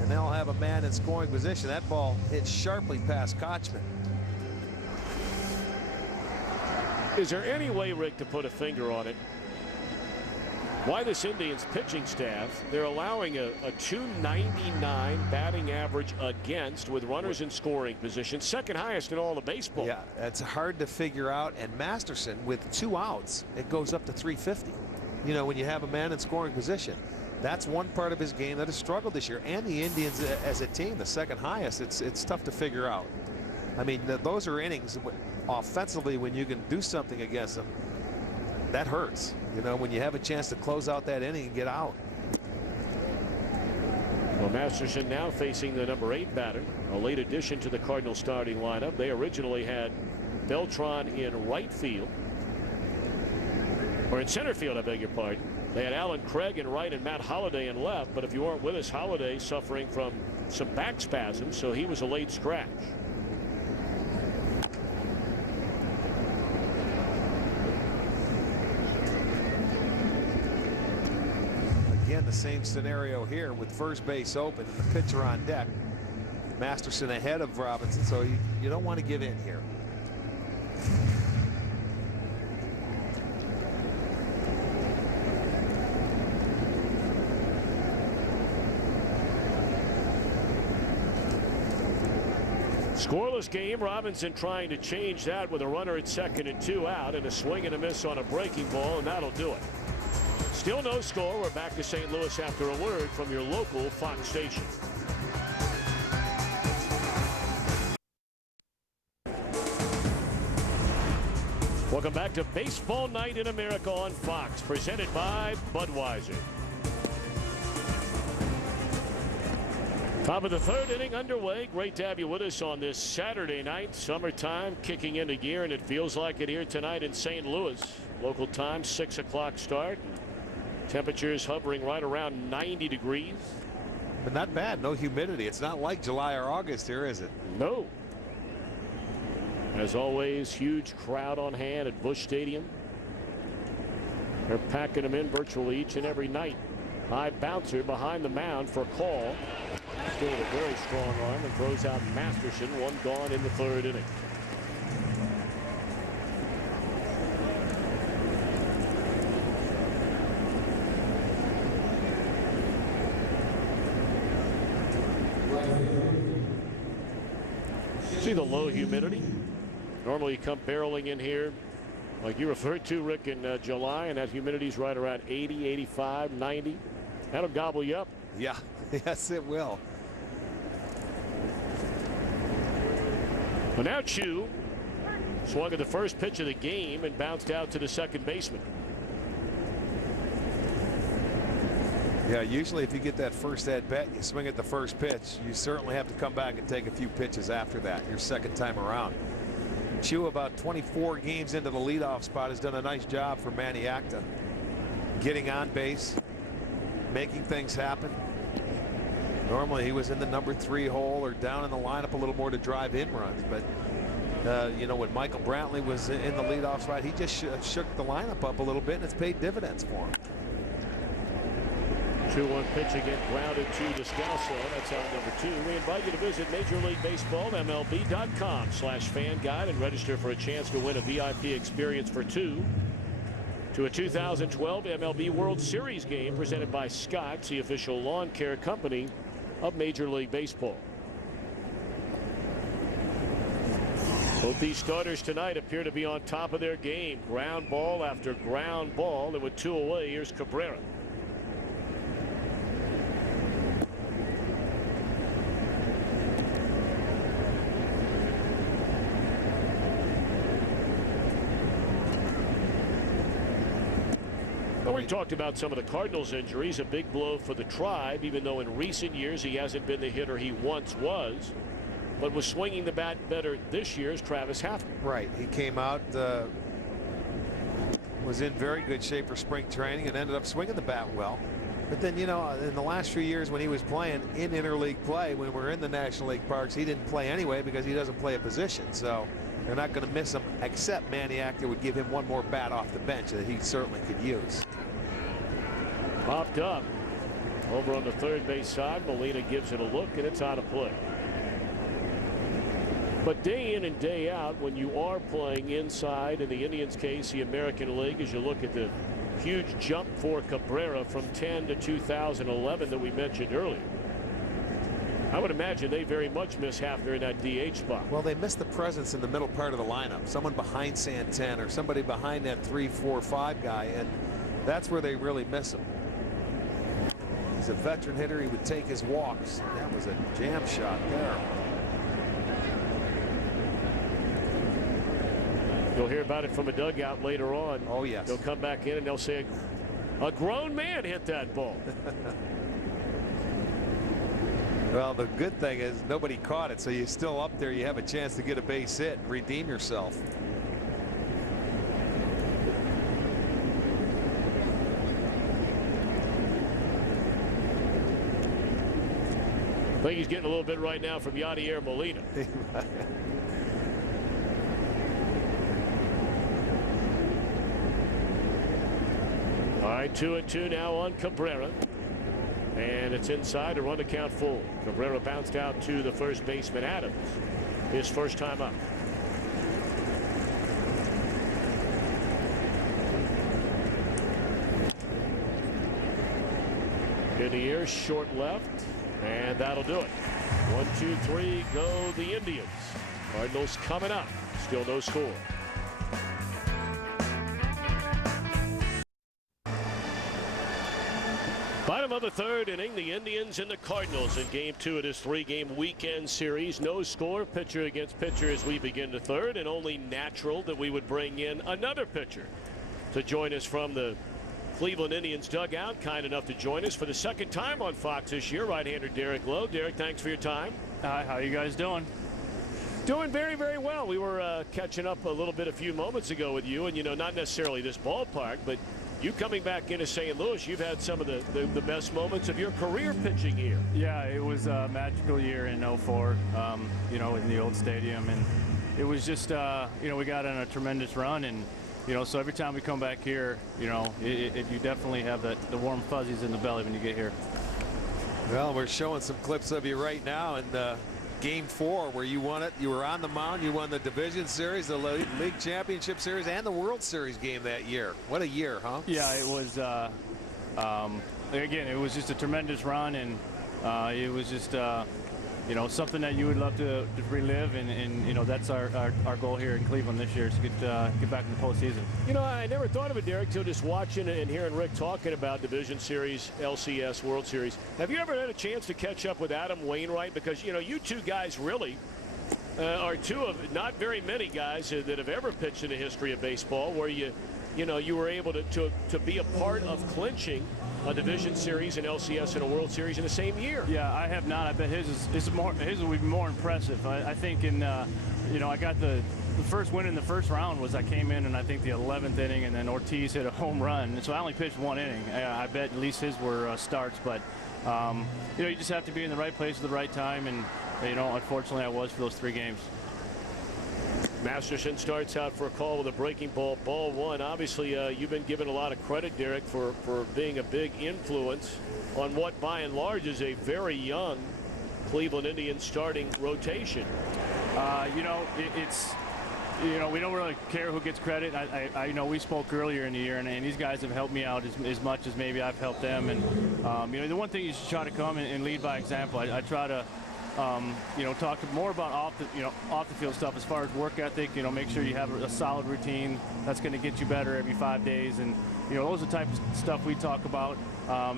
And they'll have a man in scoring position. That ball hit sharply past Kochman. Is there any way, Rick, to put a finger on it, why this Indians pitching staff, they're allowing a .299 batting average against with runners in scoring position, second highest in all of baseball? Yeah, that's hard to figure out. And Masterson, with 2 outs, it goes up to .350. You know, when you have a man in scoring position, that's one part of his game that has struggled this year. And the Indians as a team, the second highest, it's tough to figure out. I mean, those are innings offensively when you can do something against them. That hurts, you know, when you have a chance to close out that inning and get out. Well, Masterson now facing the number 8 batter, a late addition to the Cardinals starting lineup. They originally had Beltran in right field, or in center field, I beg your pardon. They had Alan Craig in right and Matt Holliday in left, but if you weren't with us, Holliday suffering from some back spasms, so he was a late scratch. Again, the same scenario here with first base open and the pitcher on deck. Masterson ahead of Robinson, so you don't want to give in here. Scoreless game. Robinson trying to change that with a runner at second and 2 out, and a swing and a miss on a breaking ball, and that'll do it. Still no score. We're back to St. Louis after a word from your local Fox station. Welcome back to Baseball Night in America on Fox, presented by Budweiser. Top of the 3rd inning underway. Great to have you with us on this Saturday night. Summertime kicking into gear, and it feels like it here tonight in St. Louis. Local time, 6 o'clock start. Temperatures hovering right around 90 degrees. But not bad. No humidity. It's not like July or August here, is it? No. As always, huge crowd on hand at Busch Stadium. They're packing them in virtually each and every night. High bouncer behind the mound for a call. Still with a very strong arm, and throws out Masterson. 1 gone in the 3rd inning. See the low humidity. Normally you come barreling in here like you referred to, Rick, in July, and that humidity's right around 80, 85, 90. That'll gobble you up. Yeah, yes, it will. Well, now Chu swung at the first pitch of the game and bounced out to the second baseman. Yeah, usually if you get that first at bat, you swing at the first pitch. You certainly have to come back and take a few pitches after that, your second time around. Chu, about 24 games into the leadoff spot, has done a nice job for Maniacta, getting on base, making things happen. Normally he was in the number 3 hole or down in the lineup a little more to drive in runs, but you know, when Michael Brantley was in the leadoff spot, he just shook the lineup up a little bit, and it's paid dividends for him. 2-1 pitch again, grounded to Descalso. That's out number 2. We invite you to visit Major League Baseball, MLB.com/fan guide, and register for a chance to win a VIP experience for 2 to a 2012 MLB World Series game presented by Scott's, the official lawn care company of Major League Baseball. Both these starters tonight appear to be on top of their game. Ground ball after ground ball, and with 2 away, here's Cabrera. Well, we talked about some of the Cardinals' injuries, a big blow for the Tribe, even though in recent years he hasn't been the hitter he once was, but was swinging the bat better this year as Travis Hafner. Right. He came out, was in very good shape for spring training, and ended up swinging the bat well. But then, you know, in the last few years when he was playing in interleague play, when we're in the National League parks, he didn't play anyway because he doesn't play a position. So they're not going to miss him, except Maniacta would give him one more bat off the bench that he certainly could use. Popped up over on the third base side. Molina gives it a look, and it's out of play. But day in and day out, when you are playing inside, in the Indians' case, the American League, as you look at the huge jump for Cabrera from 10 to 2011 that we mentioned earlier, I would imagine they very much miss Hafner in that DH spot. Well, they miss the presence in the middle part of the lineup, someone behind Santen or somebody behind that 3, 4, 5 guy, and that's where they really miss him. He's a veteran hitter. He would take his walks. That was a jam shot there. You'll hear about it from a dugout later on. Oh, yes. They'll come back in and they'll say a grown man hit that ball. Well, the good thing is nobody caught it, so you're still up there. You have a chance to get a base hit and redeem yourself. I think he's getting a little bit right now from Yadier Molina. All right, 2-2 now on Cabrera. And it's inside, a run to count full. Cabrera bounced out to the first baseman, Adams, his first time up. In the air, short left, and that'll do it. 1, 2, 3, go the Indians. Cardinals coming up. Still no score. Bottom of the third inning, the Indians and the Cardinals in game 2 of this 3-game weekend series. No score, pitcher against pitcher as we begin the third, and only natural that we would bring in another pitcher to join us from the Cleveland Indians dugout. Kind enough to join us for the second time on Fox this year, right-hander Derek Lowe. Derek, thanks for your time. Hi, how you guys doing? Doing very, very well. We were catching up a little bit a few moments ago with you, and, you know, not necessarily this ballpark, but you coming back into St. Louis, you've had some of the best moments of your career pitching here. Yeah, it was a magical year in '04, you know, in the old stadium. And it was just, you know, we got on a tremendous run. And, you know, so every time we come back here, you know, you definitely have the warm fuzzies in the belly when you get here. Well, we're showing some clips of you right now in Game 4 where you won it. You were on the mound. You won the Division Series, the League Championship Series, and the World Series game that year. What a year, huh? Yeah, it was, again, it was just a tremendous run, and it was just, you know, something that you would love to relive, and you know, that's our goal here in Cleveland this year, is to get back in the postseason. You know, I never thought of it, Derek, till just watching and hearing Rick talking about Division Series, LCS, World Series. Have you ever had a chance to catch up with Adam Wainwright? Because, you know, you two guys really are two of not very many guys that have ever pitched in the history of baseball where you know, you were able to be a part of clinching a Division Series, an LCS, and a World Series in the same year. Yeah, I have not. I bet his will be more impressive. I think in, you know, I got the first win in the first round was I came in I think the 11th inning, and then Ortiz hit a home run. So I only pitched one inning. I bet at least his were starts, but you know, you just have to be in the right place at the right time, and you know, unfortunately I was for those 3 games. Masterson starts out for a call with a breaking ball, ball 1. Obviously, you've been given a lot of credit, Derek, for being a big influence on what, by and large, is a very young Cleveland Indians starting rotation. You know, it's, you know, we don't really care who gets credit. I know we spoke earlier in the year, and these guys have helped me out as much as maybe I've helped them. And you know, the one thing you should try to come and lead by example. I try to, you know, talk more about off the field stuff as far as work ethic. You know, make sure you have a solid routine that's going to get you better every 5 days, and you know, those are the type of stuff we talk about.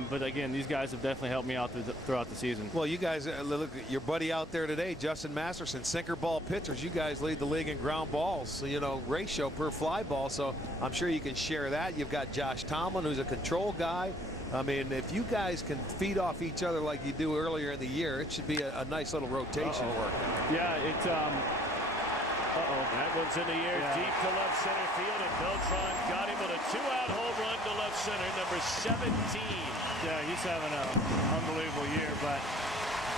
But again, these guys have definitely helped me out throughout the season. Well, you guys, look at your buddy out there today, Justin Masterson, sinker ball pitchers. You guys lead the league in ground balls, you know, ratio per fly ball. So I'm sure you can share that. You've got Josh Tomlin, who's a control guy. I mean, if you guys can feed off each other like you do earlier in the year, it should be a nice little rotation work. Yeah, it's That one's in the air, yeah, deep to left center field, and Beltran got him with a 2-out home run to left center, number 17. Yeah, he's having an unbelievable year. But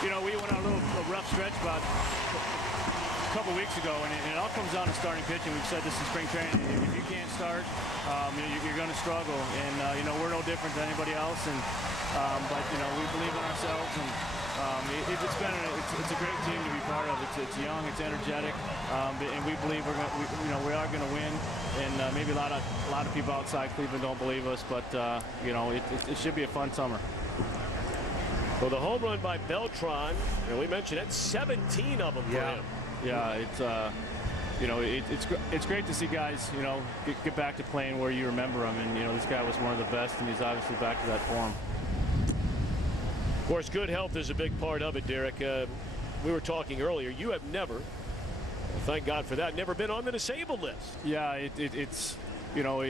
you know, we went on a rough stretch about a couple weeks ago, and it all comes down to starting pitching. We've said this in spring training. If you can't start, you're going to struggle, and you know, we're no different than anybody else. And but you know, we believe in ourselves, and it's a great team to be part of. It's young, it's energetic, and we believe we are going to win. And maybe a lot of people outside Cleveland don't believe us, but you know, it should be a fun summer. Well, the home run by Beltran, and we mentioned that's 17 of them for him. Yeah, it's you know, it's great to see guys, you know, get back to playing where you remember them, and you know, this guy was one of the best, and he's obviously back to that form. Of course, good health is a big part of it, Derek. We were talking earlier. You have never, thank God for that, never been on the disabled list. Yeah, it's, you know,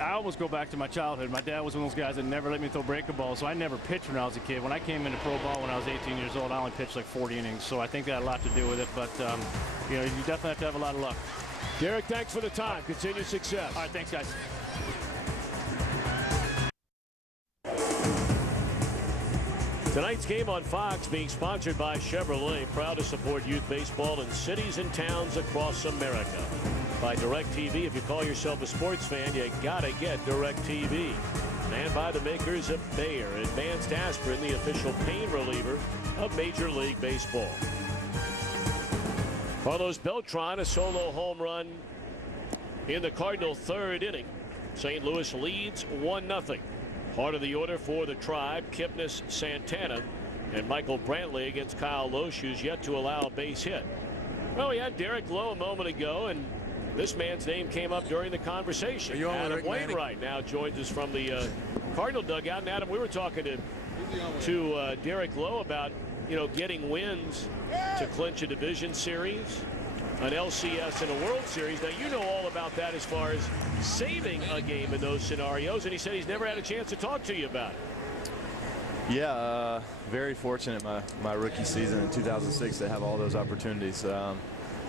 I almost go back to my childhood. My dad was one of those guys that never let me throw breaking balls, so I never pitched when I was a kid. When I came into pro ball when I was 18 years old, I only pitched like 40 innings, so I think that had a lot to do with it. But, you know, you definitely have to have a lot of luck. Derek, thanks for the time. Continued success. All right, thanks, guys. Tonight's game on Fox being sponsored by Chevrolet, proud to support youth baseball in cities and towns across America. By DirecTV, if you call yourself a sports fan, you gotta get DirecTV. And by the makers of Bayer Advanced Aspirin, the official pain reliever of Major League Baseball. Carlos Beltran, a solo home run in the Cardinal third inning. St. Louis leads 1-0. Part of the order for the Tribe, Kipnis Santana and Michael Brantley against Kyle Loesch, who's yet to allow a base hit. Well, we had Derek Lowe a moment ago, and this man's name came up during the conversation. Adam Wainwright now joins us from the Cardinal dugout. And Adam, we were talking to Derek Lowe about, you know, getting wins to clinch a division series, an LCS, and a World Series. Now, you know all about that as far as saving a game in those scenarios, and he said he's never had a chance to talk to you about it. Yeah, very fortunate my rookie season in 2006 to have all those opportunities. I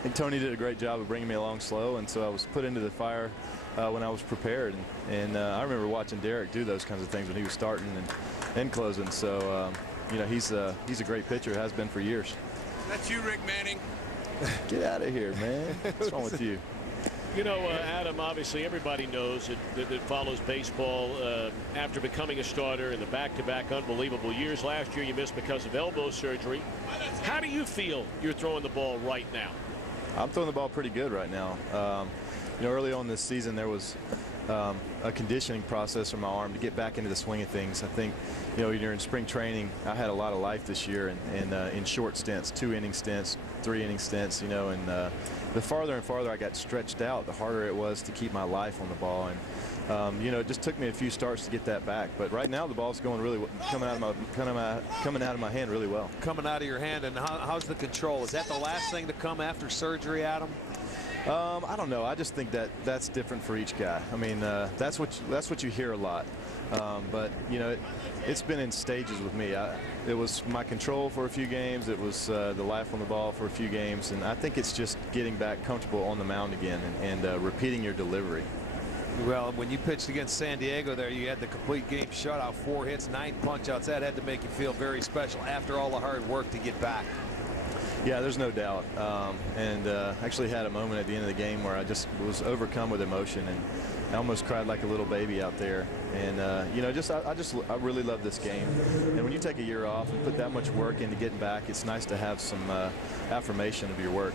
think Tony did a great job of bringing me along slow, and so I was put into the fire when I was prepared. And I remember watching Derek do those kinds of things when he was starting and closing. So, you know, he's a great pitcher, has been for years. That's you, Rick Manning. Get out of here, man. What's wrong with you? You know, Adam, obviously everybody knows that follows baseball after becoming a starter in the back-to-back unbelievable years. Last year you missed because of elbow surgery. How do you feel you're throwing the ball right now? I'm throwing the ball pretty good right now. You know, early on this season there was a conditioning process for my arm to get back into the swing of things. I think, you know, during spring training, I had a lot of life this year and in short stints, 2-inning stints, 3-inning stints, you know, and the farther and farther I got stretched out, the harder it was to keep my life on the ball. And, you know, it just took me a few starts to get that back. But right now the ball's going really, coming out of my hand really well. Coming out of your hand, and how's the control? Is that the last thing to come after surgery, Adam? I don't know. I just think that's different for each guy. I mean, that's what you hear a lot. But you know, it's been in stages with me. It was my control for a few games. It was the life on the ball for a few games, and I think it's just getting back comfortable on the mound again and repeating your delivery. Well, when you pitched against San Diego there, you had the complete game shutout, 4 hits, 9 punch-outs. That had to make you feel very special after all the hard work to get back. Yeah, there's no doubt. And actually had a moment at the end of the game where I just was overcome with emotion, and I almost cried like a little baby out there. And you know, I really love this game. And when you take a year off and put that much work into getting back, it's nice to have some affirmation of your work.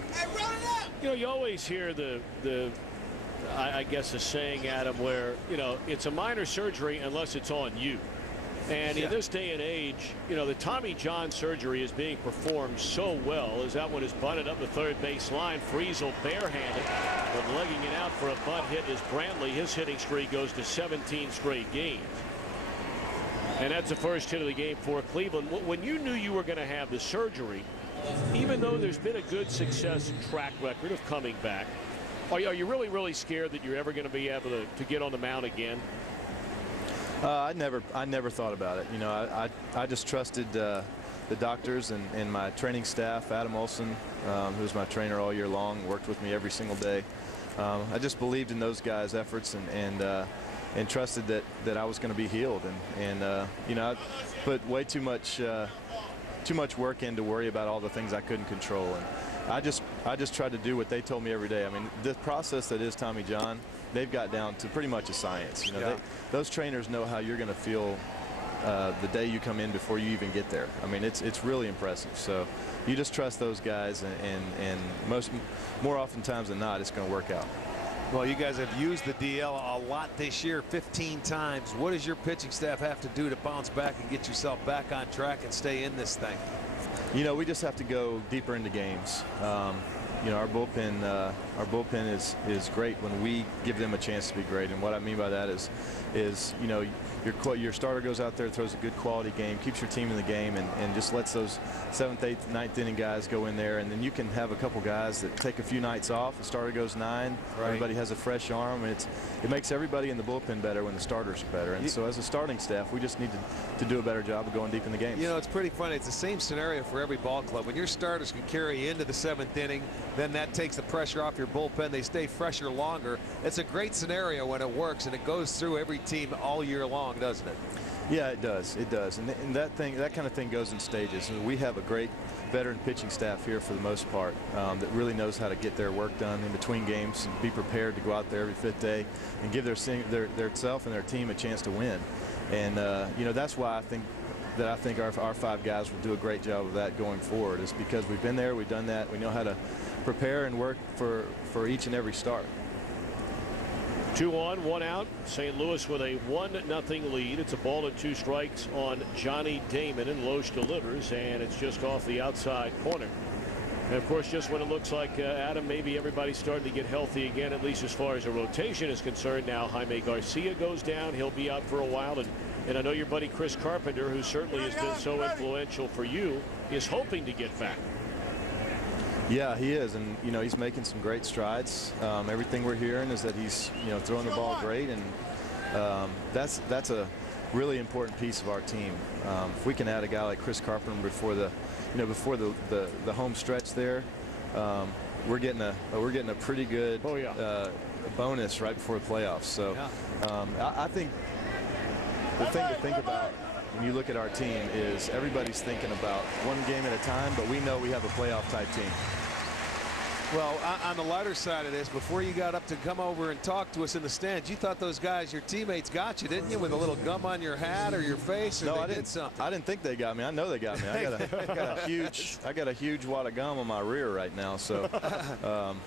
You know, you always hear I guess the saying, Adam, where, you know, it's a minor surgery unless it's on you. And in this day and age, you know, the Tommy John surgery is being performed so well as that one is bunted up the third base line. Friesel barehanded, but legging it out for a bunt hit is Brantley. His hitting streak goes to 17 straight games. And that's the first hit of the game for Cleveland. When you knew you were going to have the surgery, even though there's been a good success track record of coming back, are you really, really scared that you're ever going to be able to get on the mound again? I never thought about it. You know, I just trusted the doctors and my training staff. Adam Olson, who's my trainer all year long, worked with me every single day. I just believed in those guys' efforts and trusted that I was going to be healed. And you know, I put way too much work in to worry about all the things I couldn't control. And I just tried to do what they told me every day. I mean, the process that is Tommy John, they've got down to pretty much a science. You know, those trainers know how you're going to feel the day you come in before you even get there. I mean, it's really impressive. So you just trust those guys, and more oftentimes than not, it's going to work out. Well, you guys have used the DL a lot this year, 15 times. What does your pitching staff have to do to bounce back and get yourself back on track and stay in this thing? You know, we just have to go deeper into games. You know, our bullpen is great when we give them a chance to be great. And what I mean by that is you know, your starter goes out there, throws a good quality game, keeps your team in the game, and just lets those 7th, 8th, 9th inning guys go in there. And then you can have a couple guys that take a few nights off. The starter goes 9. Right. Everybody has a fresh arm, and it makes everybody in the bullpen better when the starters are better. And so as a starting staff, we just need to do a better job of going deep in the games. You know, it's pretty funny. It's the same scenario for every ball club. When your starters can carry you into the 7th inning, then that takes the pressure off your bullpen. They stay fresher longer. It's a great scenario when it works, and it goes through every team all year long, doesn't it? Yeah, it does. It does. And that kind of thing goes in stages. And we have a great veteran pitching staff here for the most part that really knows how to get their work done in between games and be prepared to go out there every 5th day and give their self and their team a chance to win. And you know, that's why I think our 5 guys will do a great job of that going forward, is because we've been there, we've done that, we know how to prepare and work for each and every start. 2 on, 1 out. St. Louis with a 1-0 lead. It's a ball and 2 strikes on Johnny Damon, and Loesch delivers, and it's just off the outside corner. And of course, just when it looks like Adam, maybe everybody's starting to get healthy again, at least as far as a rotation is concerned. Now Jaime Garcia goes down. He'll be out for a while, and I know your buddy Chris Carpenter, who certainly has been so influential for you, is hoping to get back. Yeah, he is, and you know, he's making some great strides. Everything we're hearing is that he's, you know, throwing the ball great, and that's a really important piece of our team. If we can add a guy like Chris Carpenter before the home stretch there, we're getting a pretty good bonus right before the playoffs. So I think the thing to think about when you look at our team is everybody's thinking about one game at a time, but we know we have a playoff type team. Well, on the lighter side of this, before you got up to come over and talk to us in the stands, you thought those guys, your teammates, got you, didn't you, with a little gum on your hat or your face? Or no, I didn't. I didn't think they got me. I know they got me. I got a huge wad of gum on my rear right now. So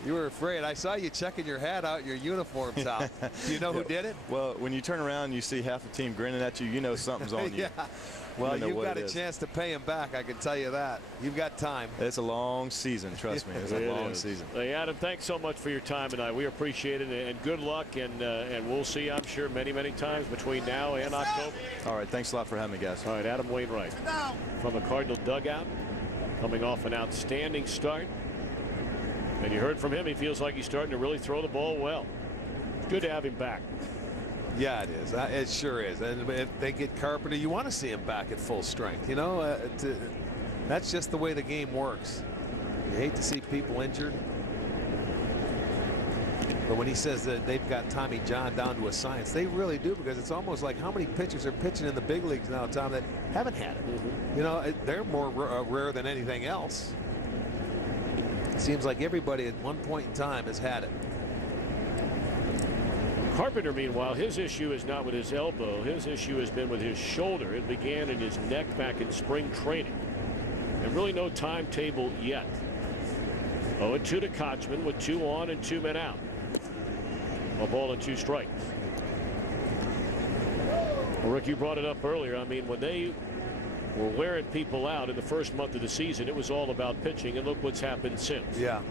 you were afraid. I saw you checking your hat out, your uniforms out. Do you know who did it? Well, when you turn around and you see half the team grinning at you, you know something's on you. Yeah. Well, you've got a chance to pay him back, I can tell you that. You've got time. It's a long season, trust me. It's a long season. Hey, Adam, thanks so much for your time tonight. We appreciate it, and good luck, and we'll see you, I'm sure, many, many times between now and October. All right, thanks a lot for having me, guys. All right, Adam Wainwright from the Cardinal dugout, coming off an outstanding start. And you heard from him, he feels like he's starting to really throw the ball well. Good to have him back. Yeah, it is. It sure is. And if they get Carpenter, you want to see him back at full strength. You know, that's just the way the game works. You hate to see people injured. But when he says that they've got Tommy John down to a science, they really do, because it's almost like how many pitchers are pitching in the big leagues now, Tom, that haven't had it. You know, they're more rare than anything else. It seems like everybody at one point in time has had it. Carpenter, meanwhile, his issue is not with his elbow. His issue has been with his shoulder. It began in his neck back in spring training. And really no timetable yet. 0-2 to Kochman with 2 on and 2 men out. A ball and 2 strikes. Well, Rick, you brought it up earlier. I mean, when they were wearing people out in the first month of the season, it was all about pitching, and look what's happened since. Yeah,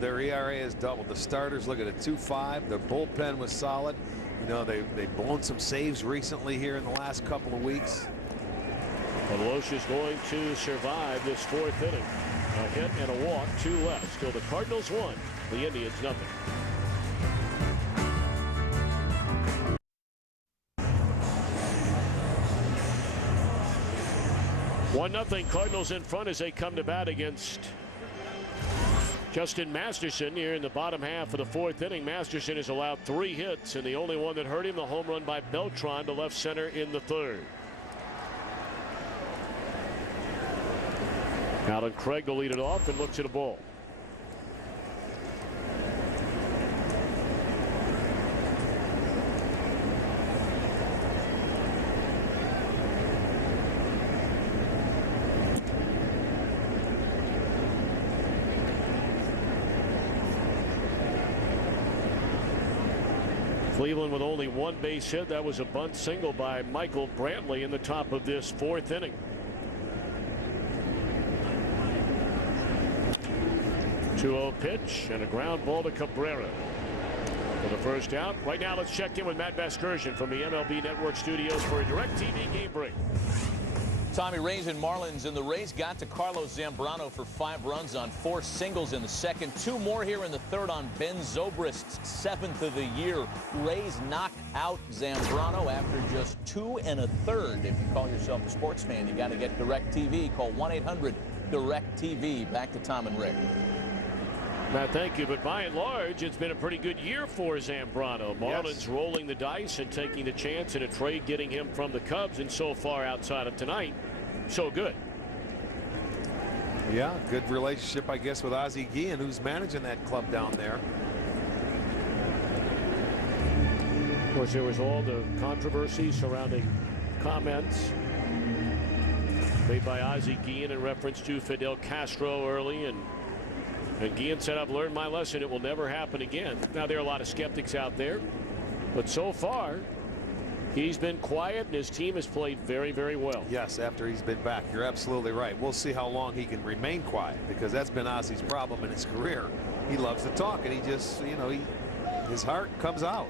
their ERA has doubled. The starters look at a 2.5. Their bullpen was solid. You know, they've blown some saves recently here in the last couple of weeks. And Loesch is going to survive this 4th inning. A hit and a walk, 2 left. Still the Cardinals 1, the Indians nothing. 1-0 Cardinals in front as they come to bat against Justin Masterson here in the bottom half of the 4th inning. Masterson has allowed 3 hits, and the only one that hurt him, the home run by Beltran to left center in the 3rd. Alan Craig will lead it off and looks at a ball. Cleveland with only 1 base hit. That was a bunt single by Michael Brantley in the top of this 4th inning. Pitch and a ground ball to Cabrera. for the first out. Right now, let's check in with Matt Vasgersian from the MLB Network studios for a DirecTV game break. Tommy, Rays and Marlins, and the Rays got to Carlos Zambrano for 5 runs on 4 singles in the second. 2 more here in the third on Ben Zobrist's 7th of the year. Rays knock out Zambrano after just 2 1/3. If you call yourself a sports fan, you got to get DirecTV. Call 1-800-DirecTV. Back to Tom and Rick. Matt, thank you. But by and large, it's been a pretty good year for Zambrano. Marlins rolling the dice and taking the chance in a trade, getting him from the Cubs, and so far outside of tonight, so good. Yeah, good relationship, I guess, with Ozzie Guillen, who's managing that club down there. Of course, there was all the controversy surrounding comments made by Ozzie Guillen in reference to Fidel Castro early, and Guillen said, "I've learned my lesson. It will never happen again." Now, there are a lot of skeptics out there, but so far, he's been quiet, and his team has played very, very well. Yes, after he's been back. You're absolutely right. We'll see how long he can remain quiet, because that's been Ozzie's problem in his career. He loves to talk, and he just, you know, his heart comes out.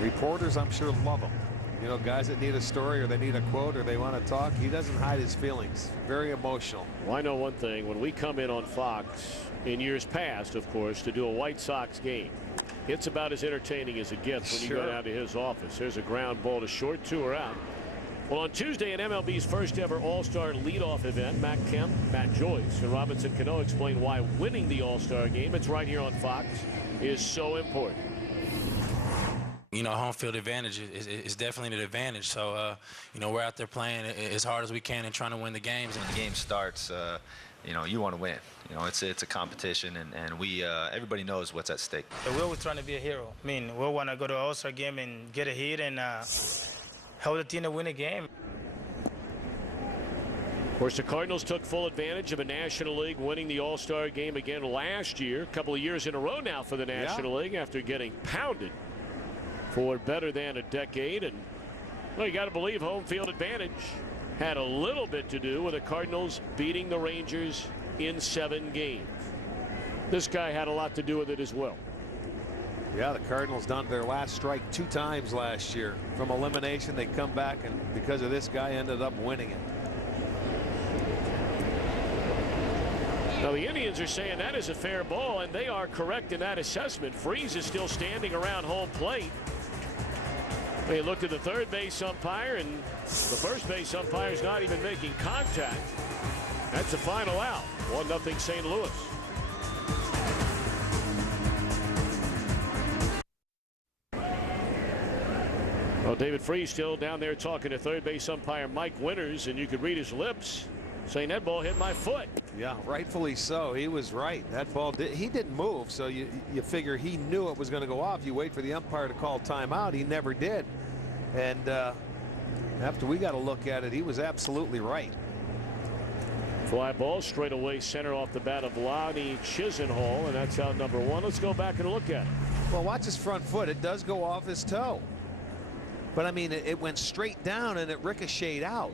Reporters, I'm sure, love him. You know, guys that need a story or they need a quote or they want to talk, he doesn't hide his feelings. Very emotional. Well, I know one thing. When we come in on Fox in years past, of course, to do a White Sox game, it's about as entertaining as it gets when you go down to his office. There's a ground ball to short, 2 are out. Well, on Tuesday in MLB's first ever All-Star leadoff event, Matt Kemp, Matt Joyce, and Robinson Cano explain why winning the All-Star game, it's right here on Fox, is so important. You know, home field advantage is definitely an advantage. So, you know, we're out there playing as hard as we can and trying to win the games. When the game starts, you know, you want to win. You know, it's a competition, and we everybody knows what's at stake. We're always trying to be a hero. I mean, we want to go to an All-Star game and get a hit and help the team to win a game. Of course, the Cardinals took full advantage of a National League, winning the All-Star game again last year. A couple of years in a row now for the National League after getting pounded for better than a decade. And, well, you got to believe home field advantage had a little bit to do with the Cardinals beating the Rangers in 7 games. This guy had a lot to do with it as well. Yeah, the Cardinals done their last strike 2 times last year. From elimination, they come back, and because of this guy, ended up winning it. Now, the Indians are saying that is a fair ball, and they are correct in that assessment. Freese is still standing around home plate. They looked at the third base umpire, and the first base umpire is not even making contact. That's a final out. 1-0 St. Louis. Well, David Freese still down there talking to third base umpire Mike Winters, and you could read his lips saying that ball hit my foot. Yeah, rightfully so. He was right. That ball he didn't move, so you figure he knew it was going to go off. You wait for the umpire to call timeout. He never did. And after we got a look at it, he was absolutely right. Fly ball straight away center off the bat of Lonnie Chisenhall, and that's out number 1. Let's go back and look at it. Well, watch his front foot. It does go off his toe. But, I mean, it went straight down and it ricocheted out.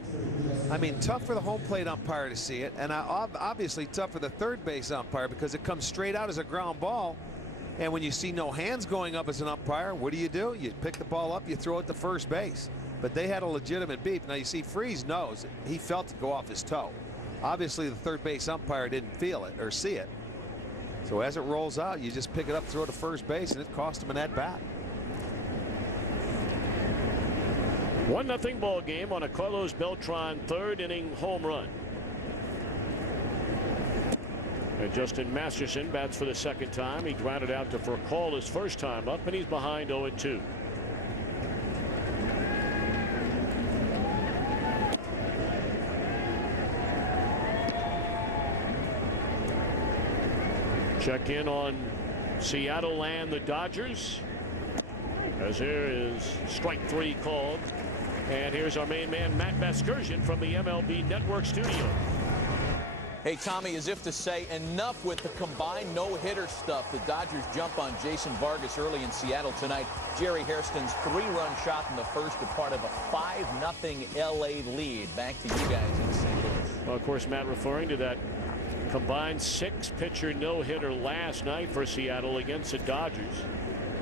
I mean, tough for the home plate umpire to see it, and obviously tough for the third base umpire because it comes straight out as a ground ball. And when you see no hands going up as an umpire, what do? You pick the ball up, you throw it to first base. But they had a legitimate beef. Now, you see, Freese knows he felt it go off his toe. Obviously, the third base umpire didn't feel it or see it. So as it rolls out, you just pick it up, throw it to first base, and it cost him an at-bat. 1-0 ball game on a Carlos Beltran third inning home run. And Justin Masterson bats for the second time. He grounded out to Furcal his first time up, and he's behind 0-2. Check in on Seattle land the Dodgers, as here is strike 3 called. And here's our main man, Matt Vasgersian, from the MLB Network studio. Hey, Tommy, as if to say enough with the combined no-hitter stuff. The Dodgers jump on Jason Vargas early in Seattle tonight. Jerry Hairston's 3-run shot in the first, a part of a 5-0 LA lead. Back to you guys in St. Louis. Well, of course, Matt, referring to that Combined 6-pitcher no-hitter last night for Seattle against the Dodgers.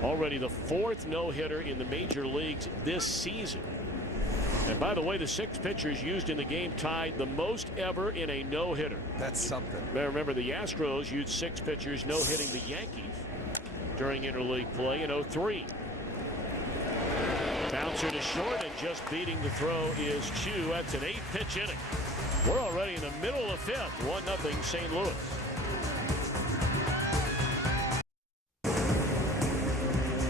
Already the 4th no-hitter in the major leagues this season. And by the way, the 6 pitchers used in the game tied the most ever in a no-hitter. That's something. Now remember, the Astros used 6 pitchers no-hitting the Yankees during interleague play in 2003. Bouncer to short, and just beating the throw is Chu. That's an 8-pitch inning. We're already in the middle of 5th. 1-0 St. Louis.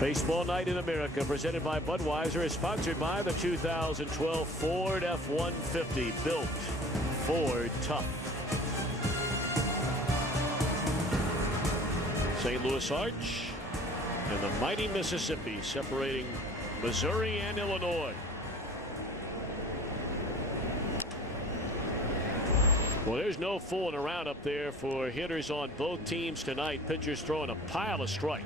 Baseball Night in America, presented by Budweiser, is sponsored by the 2012 Ford F-150, built Ford tough. St. Louis Arch and the mighty Mississippi separating Missouri and Illinois. Well, there's no fooling around up there for hitters on both teams tonight. Pitchers throwing a pile of strikes.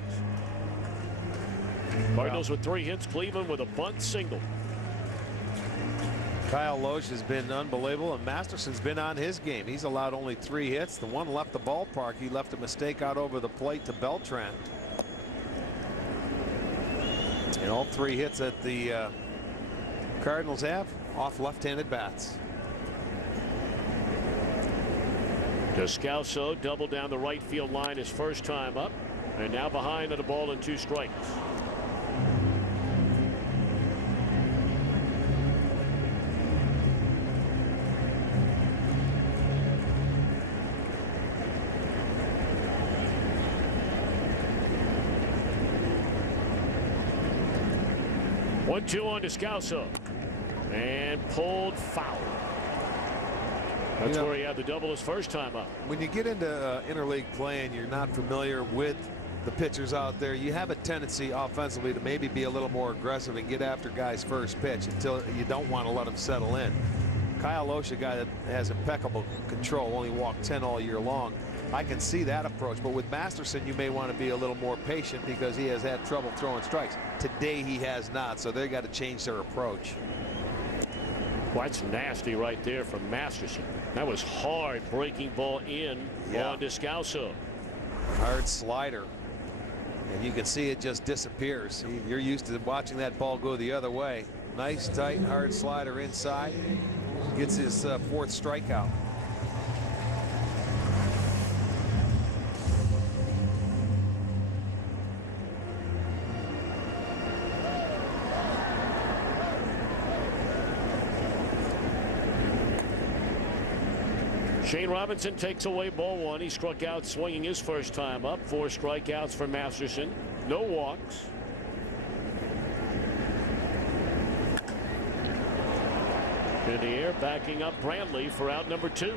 Cardinals with 3 hits, Cleveland with a bunt single. Kyle Loesch has been unbelievable, and Masterson's been on his game. He's allowed only 3 hits. The one left the ballpark. He left a mistake out over the plate to Beltran. And all 3 hits that the Cardinals have off left-handed bats. Descalso doubled down the right field line his first time up, and now behind at a ball and 2 strikes. One-two on Descalso, and pulled foul. That's where he had the double his first time up. When you get into interleague play and you're not familiar with the pitchers out there, you have a tendency offensively to maybe be a little more aggressive and get after guys' first pitch until you don't want to let them settle in. Kyle Loesch, a guy that has impeccable control, only walked 10 all year long. I can see that approach, but with Masterson you may want to be a little more patient because he has had trouble throwing strikes. Today he has not, so they've got to change their approach. Well, that's nasty right there from Masterson. That was hard breaking ball in on Descalso. Hard slider, and you can see it just disappears. You're used to watching that ball go the other way. Nice tight hard slider inside, gets his 4th strikeout. Shane Robinson takes away ball 1. He struck out swinging his first time up. 4 strikeouts for Masterson. No walks. In the air, backing up Brantley for out number 2.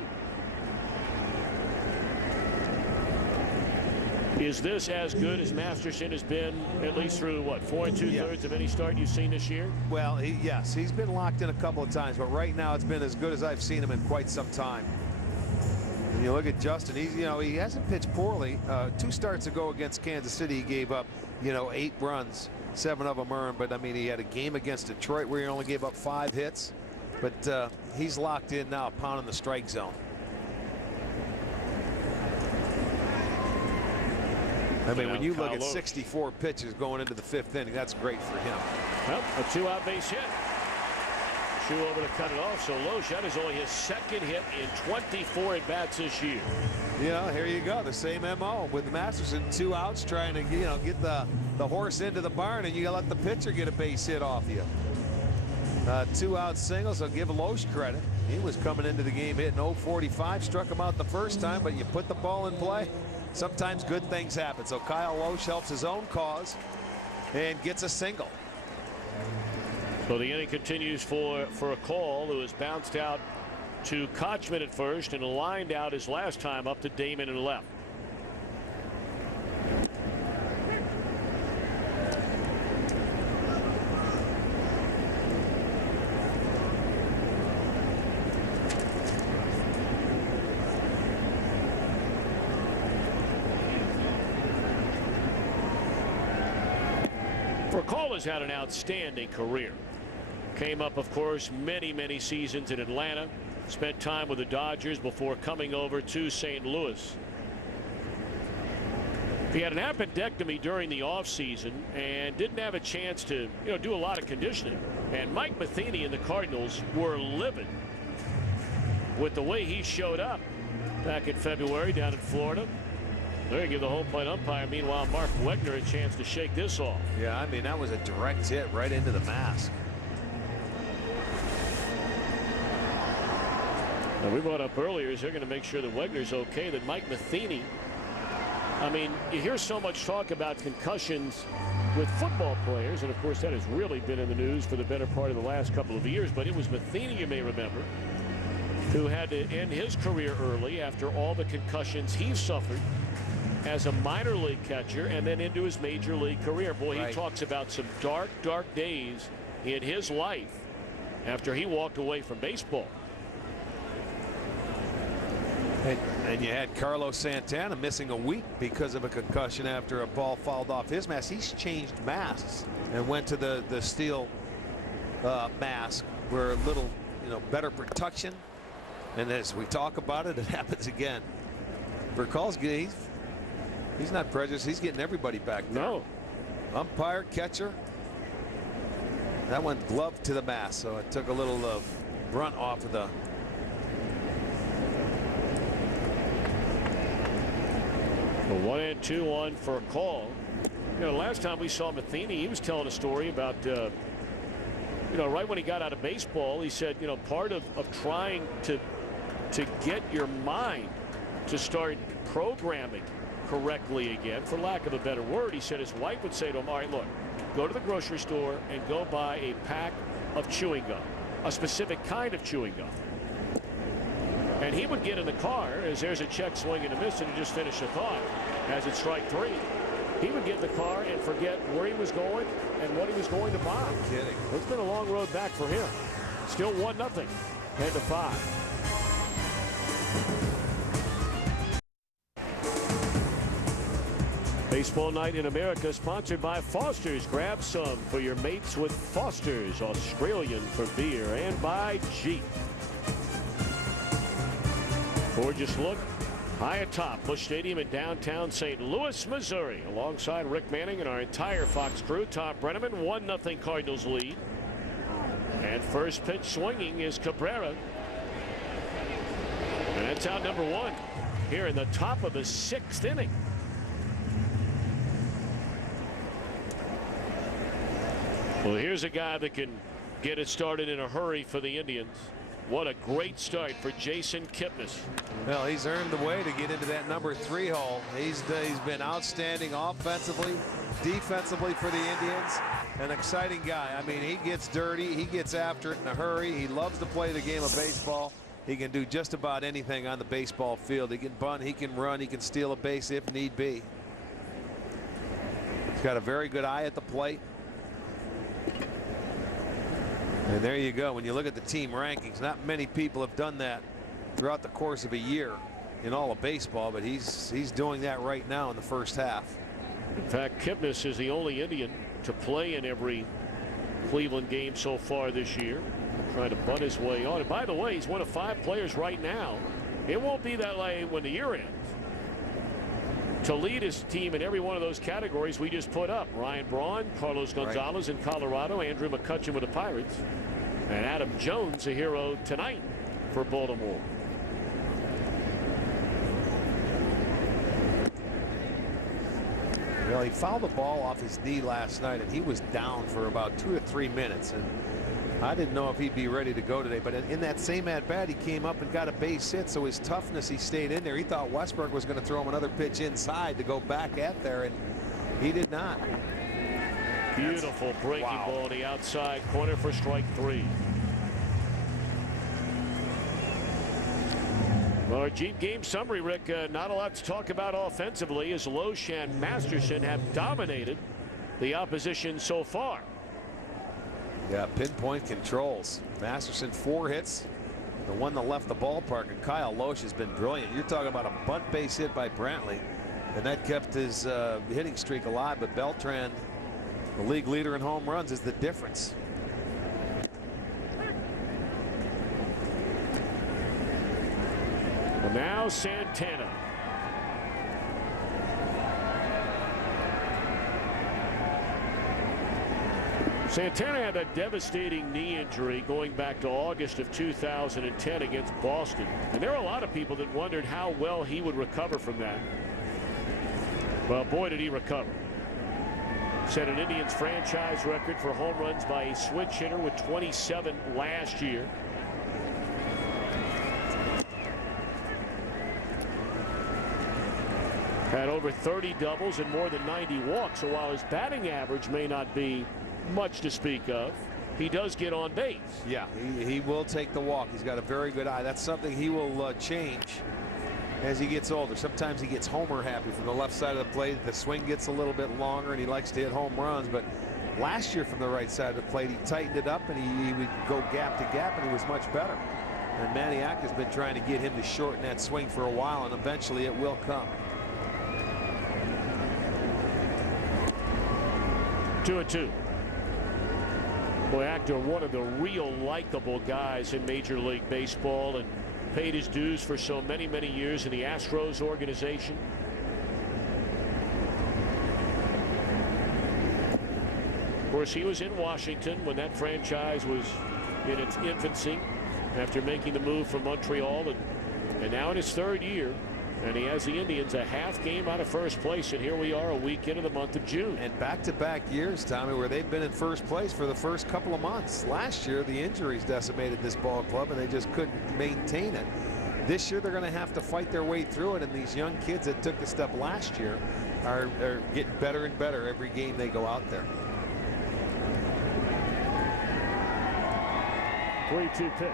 Is this as good as Masterson has been, at least through, what, 4 2/3 of any start you've seen this year? Well, yes, he's been locked in a couple of times, but right now it's been as good as I've seen him in quite some time. And you look at Justin, he hasn't pitched poorly. 2 starts ago against Kansas City, he gave up, 8 runs, 7 of them earned. But I mean, he had a game against Detroit where he only gave up 5 hits. But he's locked in now, pounding the strike zone. I mean, when you look at 64 pitches going into the 5th inning, that's great for him. Well, a 2-out base hit. Chu over to cut it off. So Loesch, that is only his 2nd hit in 24 at-bats this year. Here you go. The same MO with Masterson. 2 outs trying to, get the horse into the barn, and you got to let the pitcher get a base hit off you. 2-out singles. I'll give Loesch credit. He was coming into the game hitting 0-45. Struck him out the first time, but you put the ball in play. Sometimes good things happen. So Kyle Loesch helps his own cause and gets a single. So the inning continues for a call, who has bounced out to Kochman at first and lined out his last time up to Damon in left. Call has had an outstanding career. Came up, of course, many seasons in Atlanta. Spent time with the Dodgers before coming over to St. Louis. He had an appendectomy during the offseason and didn't have a chance to, do a lot of conditioning. And Mike Matheny and the Cardinals were livid with the way he showed up back in February down in Florida. They're going to give the home plate umpire, meanwhile, Mark Wegner, a chance to shake this off. Yeah, I mean, that was a direct hit right into the mask. Now, we brought up earlier is they're going to make sure that Wegner's okay, that Mike Matheny, I mean, you hear so much talk about concussions with football players, and of course that has really been in the news for the better part of the last couple of years, but it was Matheny, you may remember, who had to end his career early after all the concussions he suffered as a minor league catcher and then into his major league career. Boy, he talks about some dark days in his life after he walked away from baseball. And you had Carlos Santana missing a week because of a concussion after a ball fouled off his mask. He's changed masks and went to the steel mask where a little, better protection. And as we talk about it, it happens again. Burkowski, he's not prejudiced. He's getting everybody back there. No. Umpire, catcher. That one gloved to the mask, so it took a little brunt off of the. A 1-2-1 for a call. Last time we saw Matheny, he was telling a story about, right when he got out of baseball, he said, part of trying to get your mind to start programming correctly again, for lack of a better word, he said his wife would say to him, all right, look, go to the grocery store and go buy a pack of chewing gum, a specific kind of chewing gum. And he would get in the car as there's a check swing and a miss, and he just finished a thought as it's strike three. He would get in the car and forget where he was going and what he was going to buy. No kidding. It's been a long road back for him. Still 1-0. Head to 5. Baseball Night in America sponsored by Foster's. Grab some for your mates with Foster's, Australian for beer, and by Jeep. Gorgeous look high atop Busch Stadium in downtown St. Louis, Missouri. Alongside Rick Manning and our entire Fox crew, Tom Brenneman, 1-0 Cardinals lead. And first pitch swinging is Cabrera. And that's out number 1 here in the top of the 6th inning. Well, here's a guy that can get it started in a hurry for the Indians. What a great start for Jason Kipnis. Well, he's earned the way to get into that number 3 hole. He's been outstanding offensively, defensively for the Indians. An exciting guy. I mean, he gets dirty. He gets after it in a hurry. He loves to play the game of baseball. He can do just about anything on the baseball field. He can bunt, he can run, he can steal a base if need be. He's got a very good eye at the plate. And there you go. When you look at the team rankings, not many people have done that throughout the course of a year in all of baseball, but he's doing that right now in the first half. In fact, Kipnis is the only Indian to play in every Cleveland game so far this year, trying to bunt his way on. And by the way, he's one of 5 players right now. It won't be that way when the year ends, to lead his team in every one of those categories we just put up. Ryan Braun, Carlos Gonzalez in Colorado, Andrew McCutchen with the Pirates, and Adam Jones, a hero tonight for Baltimore. Well, he fouled the ball off his knee last night, and he was down for about 2 to 3 minutes. And I didn't know if he'd be ready to go today, but in that same at-bat, he came up and got a base hit, so his toughness, he stayed in there. He thought Westbrook was going to throw him another pitch inside to go back at there, and he did not. Beautiful breaking ball on the outside corner for strike 3. Well, our Jeep game summary, Rick, not a lot to talk about offensively as Loesch and Masterson have dominated the opposition so far. Yeah, pinpoint controls. Masterson 4 hits. The one that left the ballpark, and Kyle Loesch has been brilliant. You're talking about a bunt base hit by Brantley, and that kept his hitting streak alive. But Beltran, the league leader in home runs, is the difference. Now Santana. Santana had a devastating knee injury going back to August of 2010 against Boston. And there are a lot of people that wondered how well he would recover from that. Well, boy, did he recover. Set an Indians franchise record for home runs by a switch hitter with 27 last year. Had over 30 doubles and more than 90 walks. So while his batting average may not be much to speak of, he does get on base. Yeah, he will take the walk. He's got a very good eye. That's something he will change as he gets older. Sometimes he gets homer happy from the left side of the plate. The swing gets a little bit longer and he likes to hit home runs. But last year from the right side of the plate, he tightened it up and he would go gap to gap and he was much better. And Maniac has been trying to get him to shorten that swing for a while, and eventually it will come. 2-2. Boy, Actor, one of the real likable guys in Major League Baseball, and paid his dues for so many years in the Astros organization. Of course, he was in Washington when that franchise was in its infancy after making the move from Montreal, and now in his third year. And he has the Indians a half game out of first place, and here we are a week into the month of June. And back-to-back years, Tommy, where they've been in first place for the first couple of months. Last year, the injuries decimated this ball club, and they just couldn't maintain it. This year, they're going to have to fight their way through it, and these young kids that took the step last year are getting better and better every game they go out there. 3-2 pitch.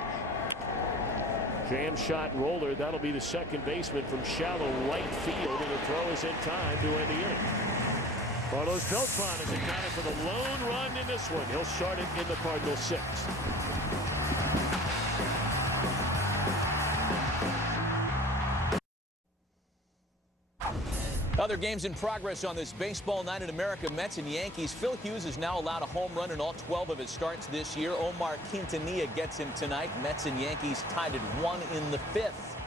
Jam shot roller. That'll be the second baseman from shallow right field, and the throw is in time to end the inning. Carlos Beltran is accounted for the lone run in this one. He'll start it in the Cardinals' sixth. Other games in progress on this baseball night in America. Mets and Yankees. Phil Hughes is now allowed a home run in all 12 of his starts this year. Omar Quintanilla gets him tonight. Mets and Yankees tied at 1 in the 5th.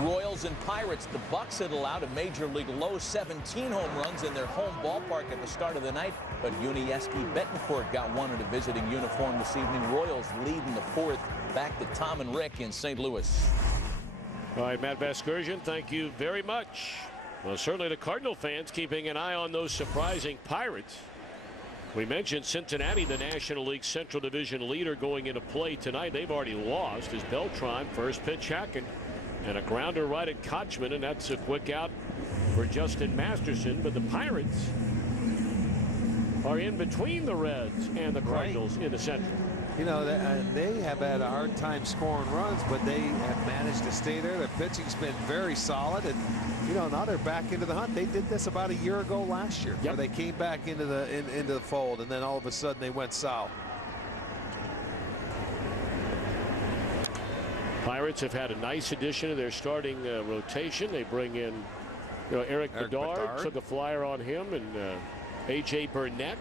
Royals and Pirates. The Bucks had allowed a major league low 17 home runs in their home ballpark at the start of the night, but Yuniesky Betancourt got one in a visiting uniform this evening. Royals lead in the 4th. Back to Tom and Rick in St. Louis. All right, Matt Vasgersian, thank you very much. Well, certainly the Cardinal fans keeping an eye on those surprising Pirates. We mentioned Cincinnati, the National League Central Division leader, going into play tonight. They've already lost as Beltran first pitch hacking and a grounder right at Kochman, and that's a quick out for Justin Masterson. But the Pirates are in between the Reds and the Cardinals in the Central. You know, they have had a hard time scoring runs, but they have managed to stay there. Their pitching's been very solid, and you know, now they're back into the hunt. They did this about a year ago last year, where they came back into the fold, and then all of a sudden they went south. Pirates have had a nice addition to their starting rotation. They bring in, you know, Eric Bedard, took a flyer on him, and A.J. Burnett.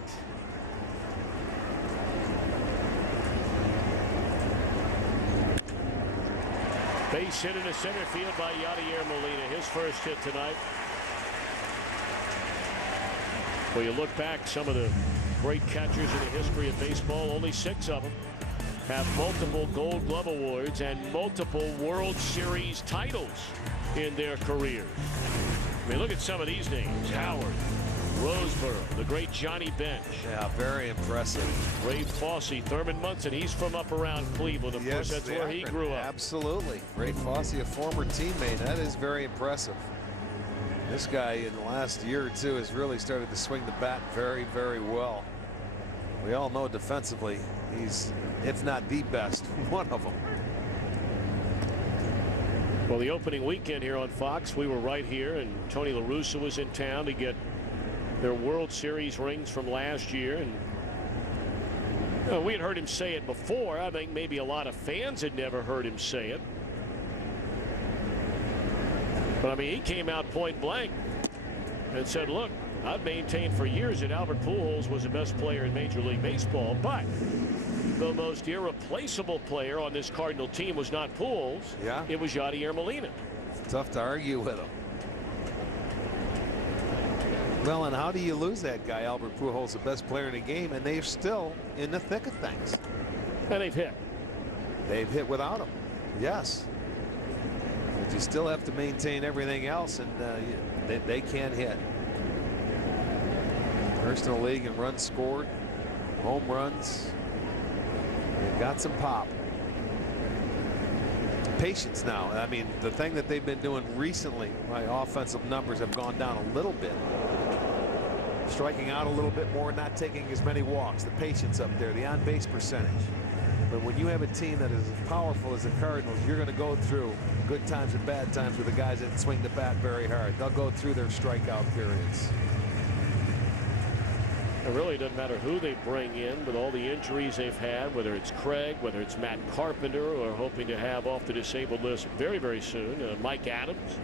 Base hit into center field by Yadier Molina, his first hit tonight. Well, you look back, some of the great catchers in the history of baseball, only 6 of them have multiple Gold Glove awards and multiple World Series titles in their careers. I mean, look at some of these names. Howard, Roseboro, the great Johnny Bench. Yeah, very impressive. Ray Fosse, Thurman Munson. He's from up around Cleveland. Of course, that's where he grew up. Absolutely. Ray Fosse, a former teammate. That is very impressive. This guy in the last year or two has really started to swing the bat very, very well. We all know defensively he's, if not the best, one of them. Well, the opening weekend here on Fox, we were right here, and Tony La Russa was in town to get their World Series rings from last year. And we had heard him say it before. I think maybe a lot of fans had never heard him say it. But I mean, he came out point blank and said, look, I've maintained for years that Albert Pujols was the best player in Major League Baseball, but the most irreplaceable player on this Cardinal team was not Pujols. It was Yadier Molina. Tough to argue with him. Well, and how do you lose that guy? Albert Pujols, the best player in the game, and they're still in the thick of things. And they've hit. They've hit without him. Yes. But you still have to maintain everything else, and they can't hit. First in the league in runs scored, home runs. They've got some pop. Patience now. I mean, the thing that they've been doing recently, my offensive numbers have gone down a little bit. Striking out a little bit more, not taking as many walks. The patience up there, the on-base percentage. But when you have a team that is as powerful as the Cardinals, you're going to go through good times and bad times with the guys that swing the bat very hard. They'll go through their strikeout periods. It really doesn't matter who they bring in with all the injuries they've had, whether it's Craig, whether it's Matt Carpenter, or hoping to have off the disabled list very, very soon, Mike Adams.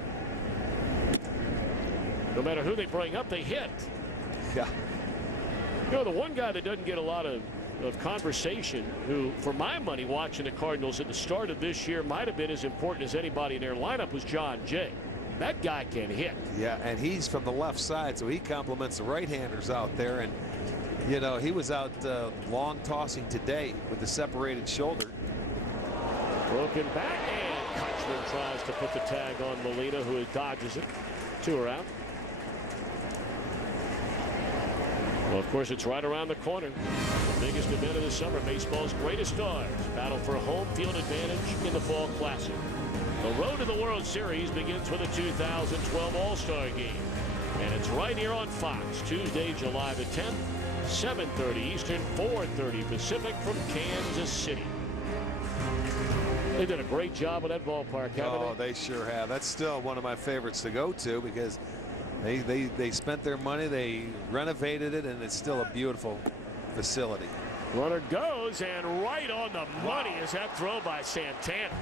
No matter who they bring up, they hit. Yeah. You know, the one guy that doesn't get a lot of conversation, who, for my money, watching the Cardinals at the start of this year might have been as important as anybody in their lineup, was John Jay. That guy can hit. Yeah, and he's from the left side, so he complements the right-handers out there. And, you know, he was out long tossing today with the separated shoulder. Broken back, and Kutchman tries to put the tag on Molina, who dodges it. 2 are out. Well, of course, it's right around the corner. The biggest event of the summer, baseball's greatest stars battle for home field advantage in the Fall Classic. The road to the World Series begins with a 2012 All-Star Game. And it's right here on Fox, Tuesday, July the 10th, 7:30 Eastern, 4:30 Pacific from Kansas City. They did a great job with that ballpark, haven't they? They sure have. That's still one of my favorites to go to because they spent their money, they renovated it, and it's still a beautiful facility. Runner goes, and right on the money is that throw by Santana.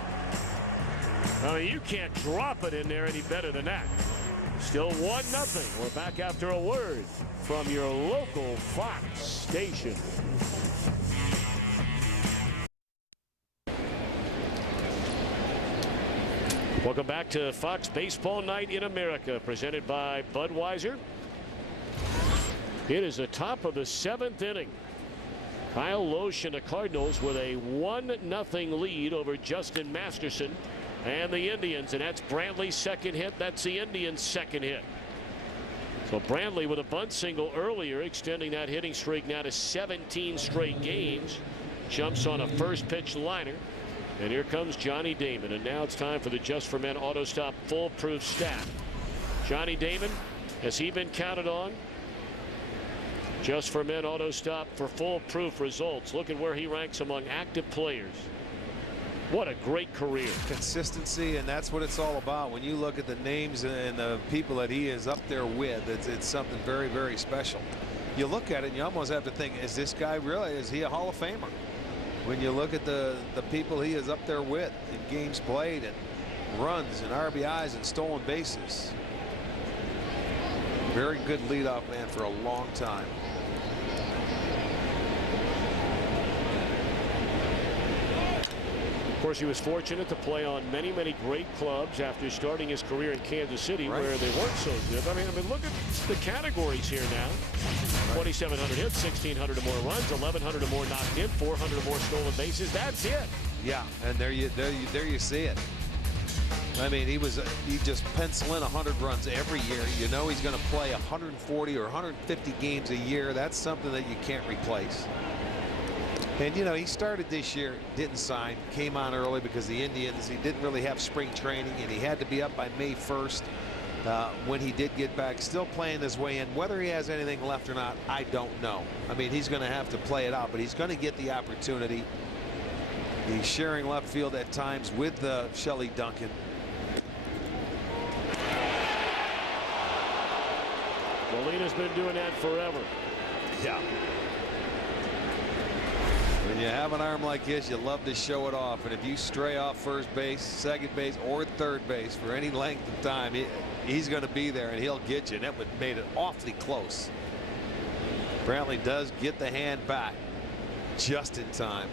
I mean, you can't drop it in there any better than that. Still 1-0. We're back after a word from your local Fox station. Welcome back to Fox Baseball Night in America, presented by Budweiser. It is the top of the 7th inning. Kyle Loesch and the Cardinals with a 1-0 lead over Justin Masterson and the Indians, and that's Brantley's second hit. That's the Indians' second hit. So Brantley with a bunt single earlier, extending that hitting streak now to 17 straight games. Jumps on a first pitch liner. And here comes Johnny Damon. And now it's time for the Just for Men Auto Stop foolproof stat. Johnny Damon, has he been counted on? Just for Men Auto Stop for foolproof results. Look at where he ranks among active players. What a great career. Consistency, and that's what it's all about. When you look at the names and the people that he is up there with, it's something very, very special. You look at it and you almost have to think, is this guy really, is he a Hall of Famer? When you look at the people he is up there with in games played and runs and RBIs and stolen bases. Very good leadoff man for a long time. Of course, he was fortunate to play on many, many great clubs after starting his career in Kansas City, where they weren't so good. I mean, look at the categories here now. 2,700 hits, 1,600 or more runs, 1,100 or more knocked in, 400 or more stolen bases. That's it. Yeah, and there you see it. I mean, he just pencil in 100 runs every year. You know he's going to play 140 or 150 games a year. That's something that you can't replace. And, you know, he started this year, didn't sign, came on early because the Indians, he didn't really have spring training, and he had to be up by May 1st when he did get back. Still playing his way in. Whether he has anything left or not, I don't know. I mean, he's going to have to play it out, but he's going to get the opportunity. He's sharing left field at times with Shelley Duncan. Molina's been doing that forever. Yeah. When you have an arm like this, you love to show it off. And if you stray off first base, second base, or third base for any length of time, he's going to be there and he'll get you. And that would made it awfully close. Brantley does get the hand back just in time.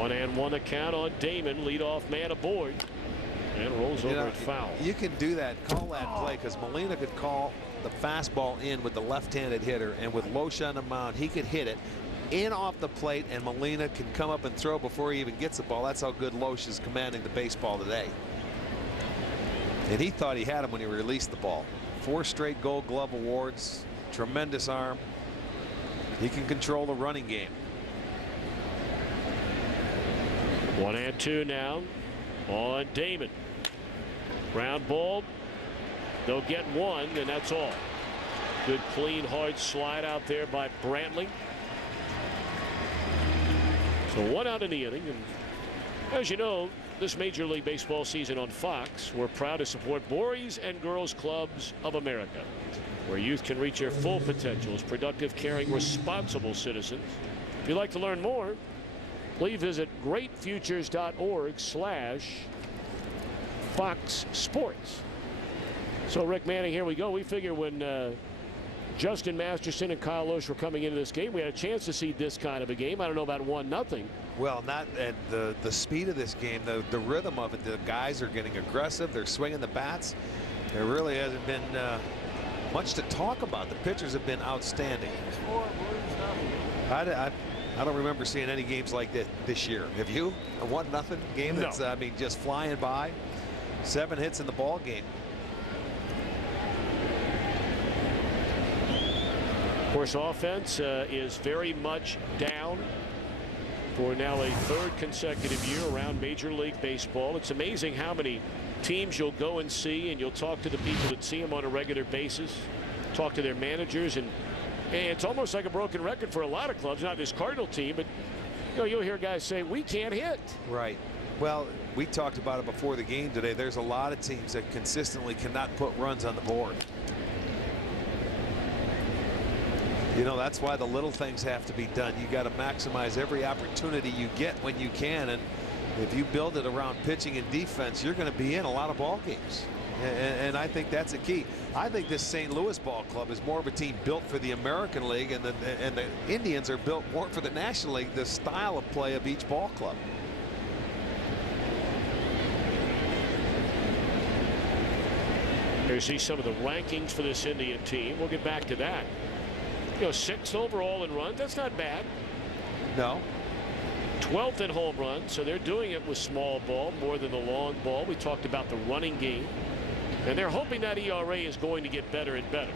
1-1 the count on Damon. Leadoff man aboard. And rolls over at foul. You can do that, call that play, because Molina could call the fastball in with the left-handed hitter, and with Loesch on the mound, he could hit it in off the plate, and Molina can come up and throw before he even gets the ball. That's how good Loesch is commanding the baseball today. And he thought he had him when he released the ball. 4 straight Gold Glove awards, tremendous arm. He can control the running game. 1-2 now on Damon. Ground ball. They'll get one, and that's all. Good, clean, hard slide out there by Brantley. So 1 out in the inning. And as you know, this Major League Baseball season on Fox, we're proud to support Boys and Girls Clubs of America, where youth can reach their full potential as productive, caring, responsible citizens. If you'd like to learn more, please visit greatfutures.org/Fox Sports. So Rick Manning, here we go. We figure when Justin Masterson and Kyle Loesch were coming into this game, we had a chance to see this kind of a game. I don't know about 1-0. Well, not at the speed of this game, the rhythm of it. The guys are getting aggressive. They're swinging the bats. There really hasn't been much to talk about. The pitchers have been outstanding. I don't remember seeing any games like this year. Have you? A 1-0 game that's I mean, just flying by. 7 hits in the ball game. Of course, offense is very much down for now a 3rd consecutive year around Major League Baseball. It's amazing how many teams you'll go and see, and you'll talk to the people that see them on a regular basis, talk to their managers, and it's almost like a broken record for a lot of clubs, not this Cardinal team, but you'll hear guys say, we can't hit. Right. Well, we talked about it before the game today. There's a lot of teams that consistently cannot put runs on the board. You know, that's why the little things have to be done. You got to maximize every opportunity you get when you can, and if you build it around pitching and defense, you're going to be in a lot of ball games. And I think that's a key. I think this St. Louis ball club is more of a team built for the American League, and the Indians are built more for the National League, the style of play of each ball club. Here you see some of the rankings for this Indian team. We'll get back to that. 6th overall in runs. That's not bad. No. 12th in home runs, so they're doing it with small ball more than the long ball. We talked about the running game, and they're hoping that ERA is going to get better and better,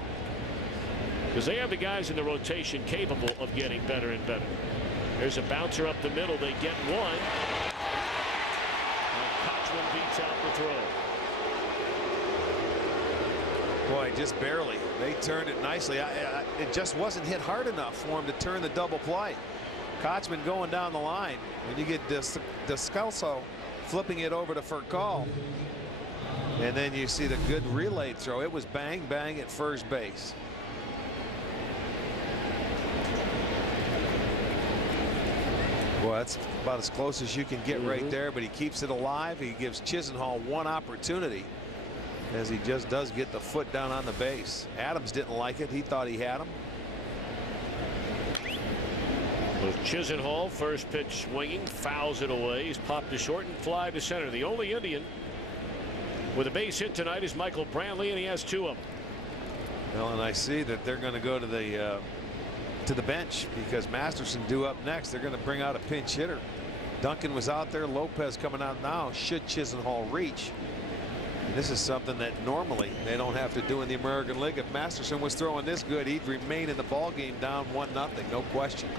because they have the guys in the rotation capable of getting better and better. There's a bouncer up the middle. They get one. And Cotchman beats out the throw. Boy, just barely. They turned it nicely. It just wasn't hit hard enough for him to turn the double play. Cotchman going down the line. When you get Descalso flipping it over to Furcal, and then you see the good relay throw. It was bang, bang at first base. Well, that's about as close as you can get right there, but he keeps it alive. He gives Chisenhall one opportunity, as he just does get the foot down on the base. Adams didn't like it. He thought he had him. Chisenhall, first pitch swinging, fouls it away. He's popped to short and fly to center. The only Indian with a base hit tonight is Michael Brantley, and he has 2 of them. Well, and I see that they're going to go to the bench, because Masterson due up next. They're going to bring out a pinch hitter. Duncan was out there. Lopez coming out now. Should Chisenhall reach? And this is something that normally they don't have to do in the American League. If Masterson was throwing this good, he'd remain in the ball game down 1-0, no question.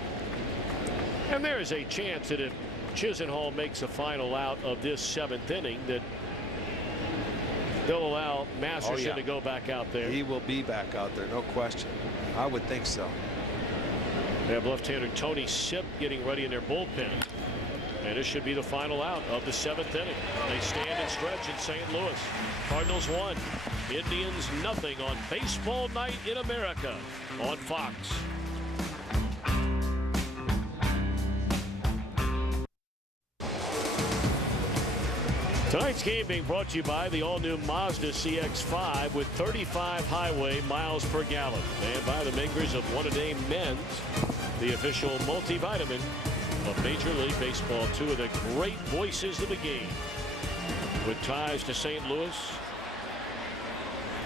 And there is a chance that if Chisenhall makes a final out of this 7th inning, that they'll allow Masterson to go back out there. He will be back out there, no question. I would think so. They have left-hander Tony Sipp getting ready in their bullpen. And this should be the final out of the 7th inning. They stand and stretch in St. Louis. Cardinals 1, Indians nothing on Baseball Night in America on Fox. Tonight's game being brought to you by the all-new Mazda CX-5 with 35 highway miles per gallon, and by the makers of One A Day Men's, the official multivitamin of Major League Baseball. Two of the great voices of the game with ties to St. Louis.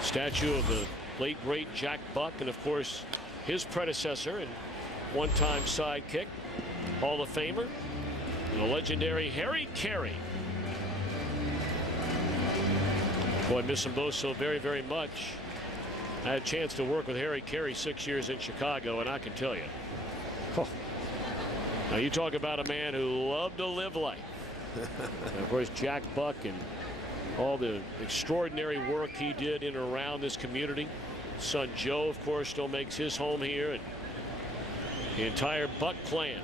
Statue of the late great Jack Buck, and of course his predecessor and one-time sidekick, Hall of Famer, the legendary Harry Carey. Boy, I miss them both so very, very much. I had a chance to work with Harry Carey 6 years in Chicago, and I can tell you. Now you talk about a man who loved to live life. And of course, Jack Buck and all the extraordinary work he did in and around this community. Son Joe, of course, still makes his home here, and the entire Buck clan.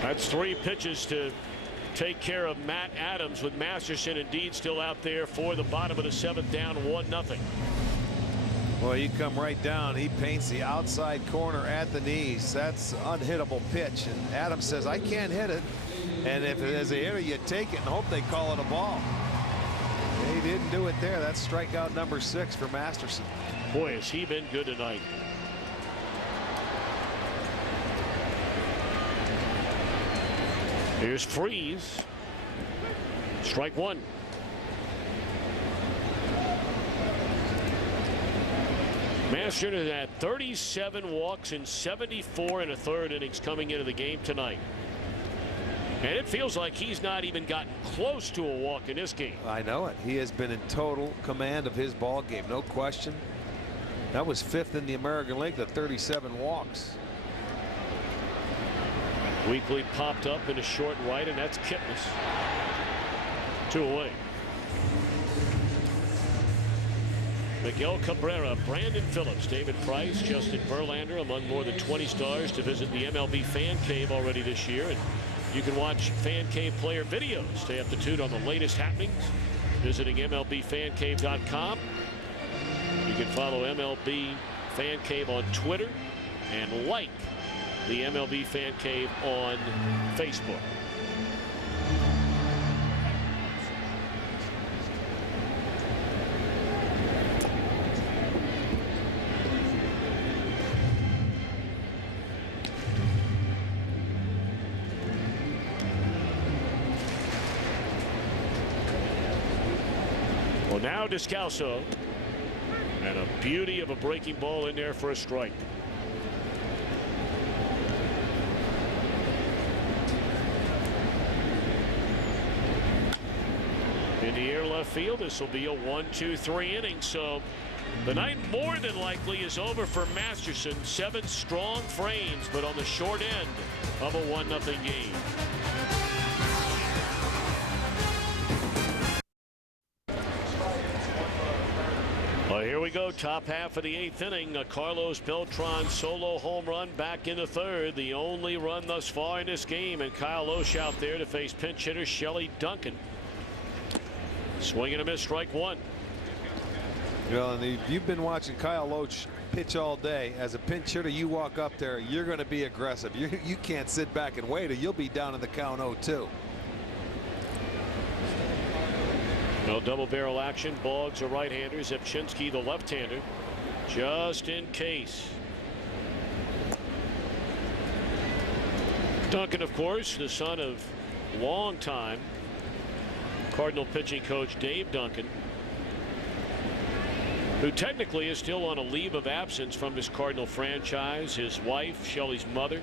That's 3 pitches to take care of Matt Adams, with Masterson indeed still out there for the bottom of the 7th, down 1-0. Well, you come right down. He paints the outside corner at the knees. That's unhittable pitch. And Adams says, I can't hit it. And if it is a hitter, you take it and hope they call it a ball. He didn't do it there. That's strikeout number 6 for Masterson. Boy, has he been good tonight. Here's Freeze. Strike 1. Masterson has had 37 walks in 74 1/3 innings coming into the game tonight. And it feels like he's not even gotten close to a walk in this game. I know it. He has been in total command of his ball game, no question. That was 5th in the American League, the 37 walks. Weekly popped up in a short right, and that's Kipnis. 2 away. Miguel Cabrera, Brandon Phillips, David Price, Justin Verlander among more than 20 stars to visit the MLB Fan Cave already this year. And you can watch Fan Cave player videos. Stay up to date on the latest happenings visiting MLBFanCave.com. You can follow MLB Fan Cave on Twitter and like the MLB Fan Cave on Facebook. Well, now Descalso, and a beauty of a breaking ball in there for a strike. In the air left field, this will be a 1-2-3 inning. So the night more than likely is over for Masterson. 7 strong frames, but on the short end of a 1-0 game. Well, here we go. Top half of the 8th inning. A Carlos Beltran solo home run back in the 3rd. The only run thus far in this game. And Kyle Loesch out there to face pinch hitter Shelley Duncan. Swing and a miss, strike 1. Well, and you've been watching Kyle Loesch pitch all day. As a pinch hitter, you walk up there, you're going to be aggressive. You can't sit back and wait, or you'll be down in the count 0-2. No double barrel action. Boggs a right-hander. Zepchinski the left-hander. Just in case. Duncan, of course, the son of longtime Cardinal pitching coach Dave Duncan, who technically is still on a leave of absence from his Cardinal franchise. His wife, Shelley's mother,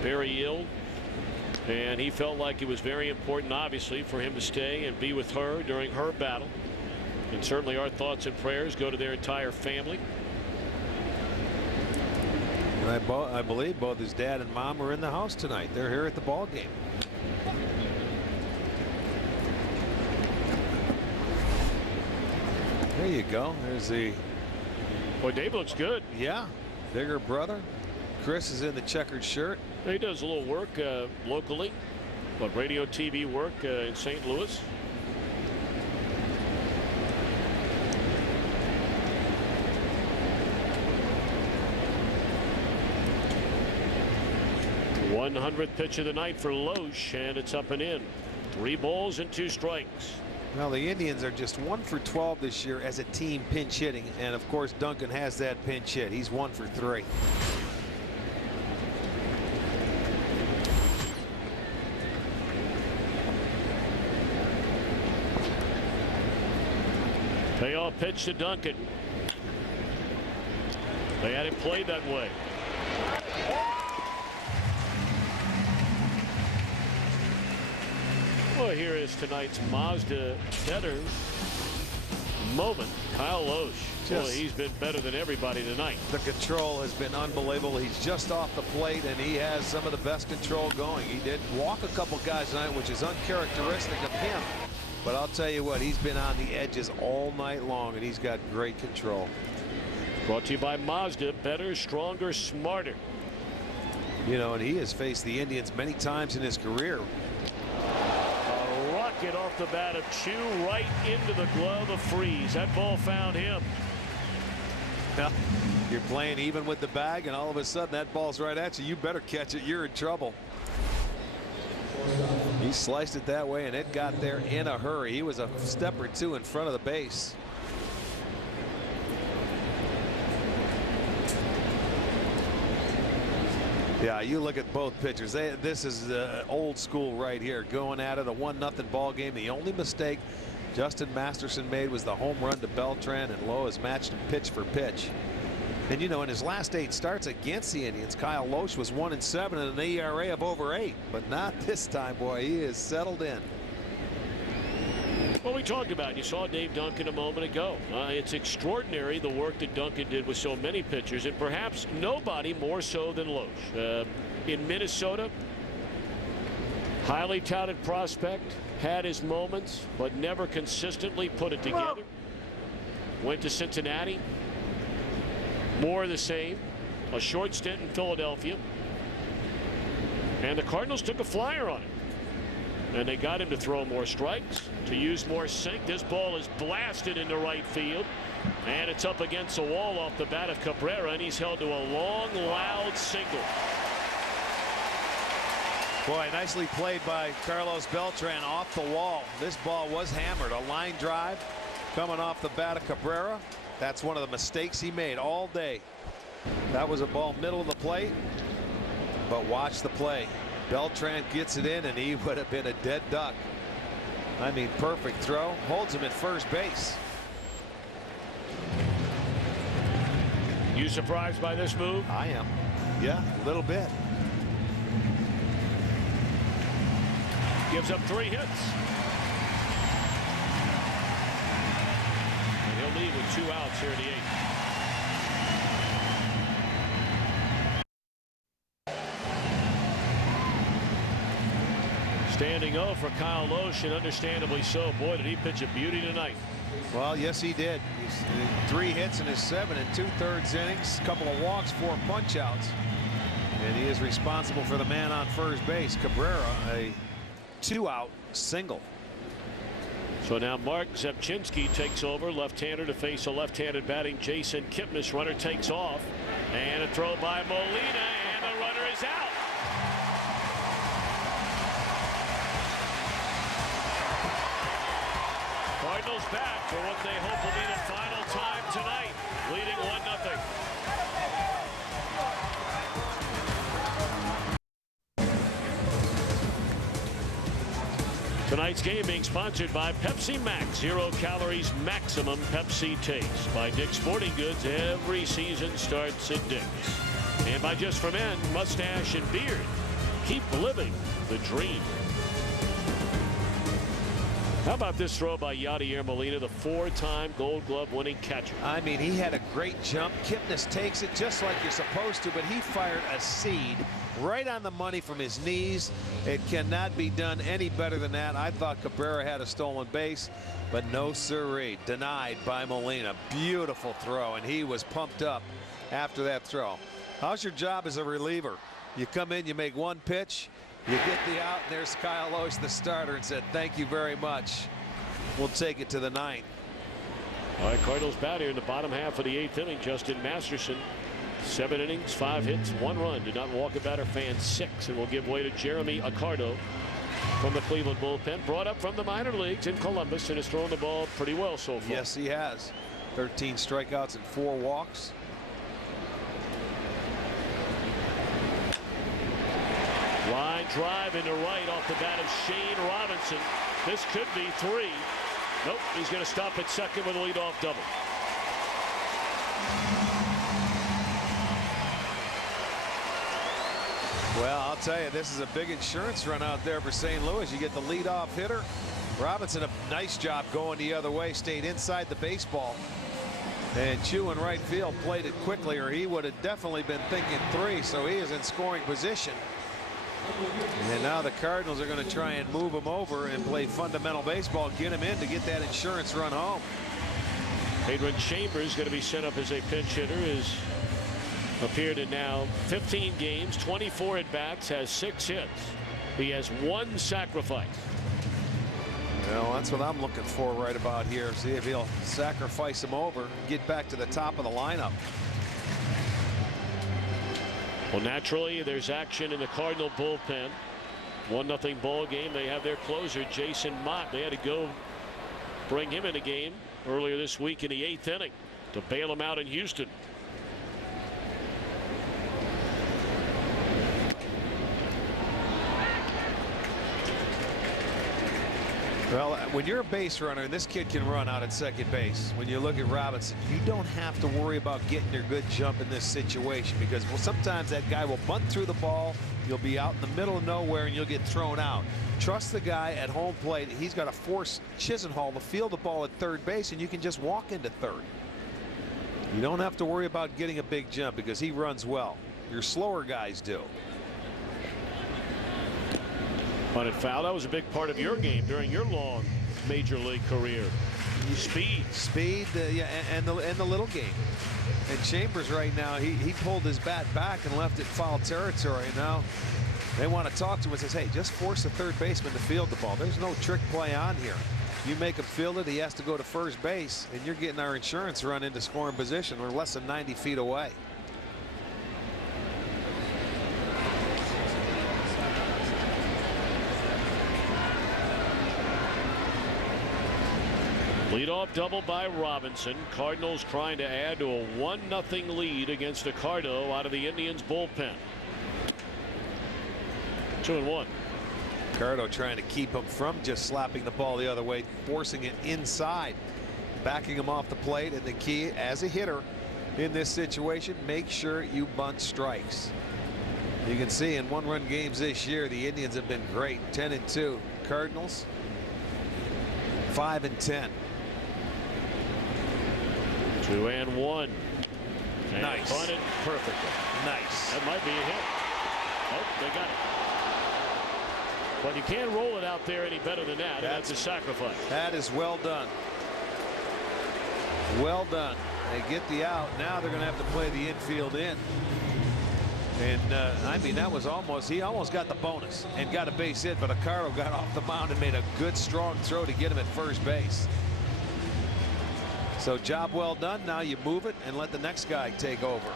very ill. And he felt like it was very important, obviously, for him to stay and be with her during her battle. And certainly our thoughts and prayers go to their entire family. And I believe both his dad and mom are in the house tonight. They're here at the ball game. There you go. There's the. Boy, Dave looks good. Yeah. Bigger brother. Chris is in the checkered shirt. He does a little work locally, but radio TV work in St. Louis. The 100th pitch of the night for Loesch, and it's up and in. 3 balls and 2 strikes. Well, the Indians are just 1 for 12 this year as a team pinch hitting, and of course Duncan has that pinch hit. He's 1 for 3. Payoff pitch to Duncan. They had it played that way. Well, here is tonight's Mazda better moment. Kyle Loesch. Well, he's been better than everybody tonight. The control has been unbelievable. He's just off the plate, and he has some of the best control going. He did walk a couple guys tonight, which is uncharacteristic of him. But I'll tell you what, he's been on the edges all night long, and he's got great control. Brought to you by Mazda. Better, stronger, smarter. You know, and he has faced the Indians many times in his career. A rocket off the bat of Chu right into the glove of Freeze. That ball found him. Well, you're playing even with the bag, and all of a sudden that ball's right at you. You better catch it. You're in trouble. He sliced it that way, and it got there in a hurry. He was a step or two in front of the base. Yeah, you look at both pitchers. This is old school right here, going at it, a 1-0 ball game. The only mistake Justin Masterson made was the home run to Beltran, and Lowe has matched him pitch for pitch. And you know, in his last 8 starts against the Indians, Kyle Loesch was 1-7 and an ERA of over 8. But not this time, boy. He is settled in. Well, we talked about it. You saw Dave Duncan a moment ago. It's extraordinary the work that Duncan did with so many pitchers, and perhaps nobody more so than Loesch. In Minnesota, highly touted prospect, had his moments, but never consistently put it together. Went to Cincinnati. More of the same. A short stint in Philadelphia. And the Cardinals took a flyer on him. And they got him to throw more strikes, to use more sink. This ball is blasted into right field. And it's up against the wall off the bat of Cabrera, and he's held to a long, loud single. Boy, nicely played by Carlos Beltran off the wall. This ball was hammered. A line drive coming off the bat of Cabrera. That's one of the mistakes he made all day. That was a ball middle of the plate. But watch the play. Beltran gets it in, and he would have been a dead duck. I mean, perfect throw. Holds him at first base. You surprised by this move? I am. Yeah, a little bit. Gives up 3 hits. And he'll lead with 2 outs here in the 8th. Standing O for Kyle Loesch, and understandably so. Boy, did he pitch a beauty tonight. Well, yes, he did. He's 3 hits in his 7 2/3 innings, a couple of walks, 4 punch outs. And he is responsible for the man on first base, Cabrera, a 2-out single. So now Mark Zepchinski takes over, left-hander to face a left-handed batting Jason Kipnis. Runner takes off, and a throw by Molina, and the runner is out. Cardinals back for what they hope will be the final time tonight, leading 1-0. Tonight's game being sponsored by Pepsi Max, 0 calories maximum Pepsi taste. By Dick's Sporting Goods, every season starts at Dick's. And by Just for Men, mustache and beard. Keep living the dream. How about this throw by Yadier Molina, the 4-time Gold Glove winning catcher? I mean, he had a great jump. Kipnis takes it just like you're supposed to, but he fired a seed right on the money from his knees. It cannot be done any better than that. I thought Cabrera had a stolen base, but no siree. Denied by Molina. Beautiful throw, and he was pumped up after that throw. How's your job as a reliever? You come in, you make 1 pitch, you get the out, and there's Kyle Loesch, the starter, and said, thank you very much. We'll take it to the 9th. All right, Cardinals bat here in the bottom half of the 8th inning. Justin Masterson, 7 innings, 5 hits, 1 run. Did not walk a batter, fan 6, and will give way to Jeremy Accardo. from the Cleveland bullpen, brought up from the minor leagues in Columbus, and has thrown the ball pretty well so far. Yes, he has. 13 strikeouts and 4 walks. Line drive into right off the bat of Shane Robinson. This could be 3. Nope, he's going to stop at second with a leadoff double. Well, I'll tell you, this is a big insurance run out there for St. Louis. You get the leadoff hitter. Robinson, a nice job going the other way, stayed inside the baseball. And Chu in right field played it quickly, or he would have definitely been thinking 3, so he is in scoring position. And now the Cardinals are going to try and move him over and play fundamental baseball, get him in to get that insurance run home. Adrian Chambers going to be set up as a pinch hitter. Has appeared in now 15 games, 24 at bats, has 6 hits. He has 1 sacrifice. Well, that's what I'm looking for right about here. See if he'll sacrifice him over and get back to the top of the lineup. Well, naturally, there's action in the Cardinal bullpen. 1-0 ball game. They have their closer, Jason Mott. They had to go bring him in the game earlier this week in the 8th inning to bail him out in Houston. Well, when you're a base runner, and this kid can run out at second base, when you look at Robinson, you don't have to worry about getting your good jump in this situation, because sometimes that guy will bunt through the ball, you'll be out in the middle of nowhere, and you'll get thrown out. Trust the guy at home plate. He's got to force Chisenhall to field the ball at third base, and you can just walk into third. You don't have to worry about getting a big jump because he runs well. Your slower guys do. Bunted foul. That was a big part of your game during your long major league career. Speed, yeah, and the little game. And Chambers right now, he pulled his bat back and left it foul territory. Now they want to talk to him and says, hey, just force the third baseman to field the ball. There's no trick play on here. You make him field it, he has to go to first base, and you're getting our insurance run into scoring position. We're less than 90 feet away. Leadoff double by Robinson. Cardinals trying to add to a 1-0 lead against Ricardo out of the Indians bullpen. 2-1. Ricardo trying to keep him from just slapping the ball the other way, forcing it inside, backing him off the plate. And the key as a hitter in this situation, make sure you bunt strikes. You can see in 1-run games this year, the Indians have been great. 10-2. Cardinals 5-10. 2-1. And nice. Bunted perfectly. Nice. That might be a hit. Oh, they got it. But you can't roll it out there any better than that. That's a sacrifice. That is well done. Well done. They get the out. Now they're going to have to play the infield in. And I mean, that was almost, he almost got the bonus and got a base hit, but Ricardo got off the mound and made a good strong throw to get him at first base. So job well done. Now you move it and let the next guy take over.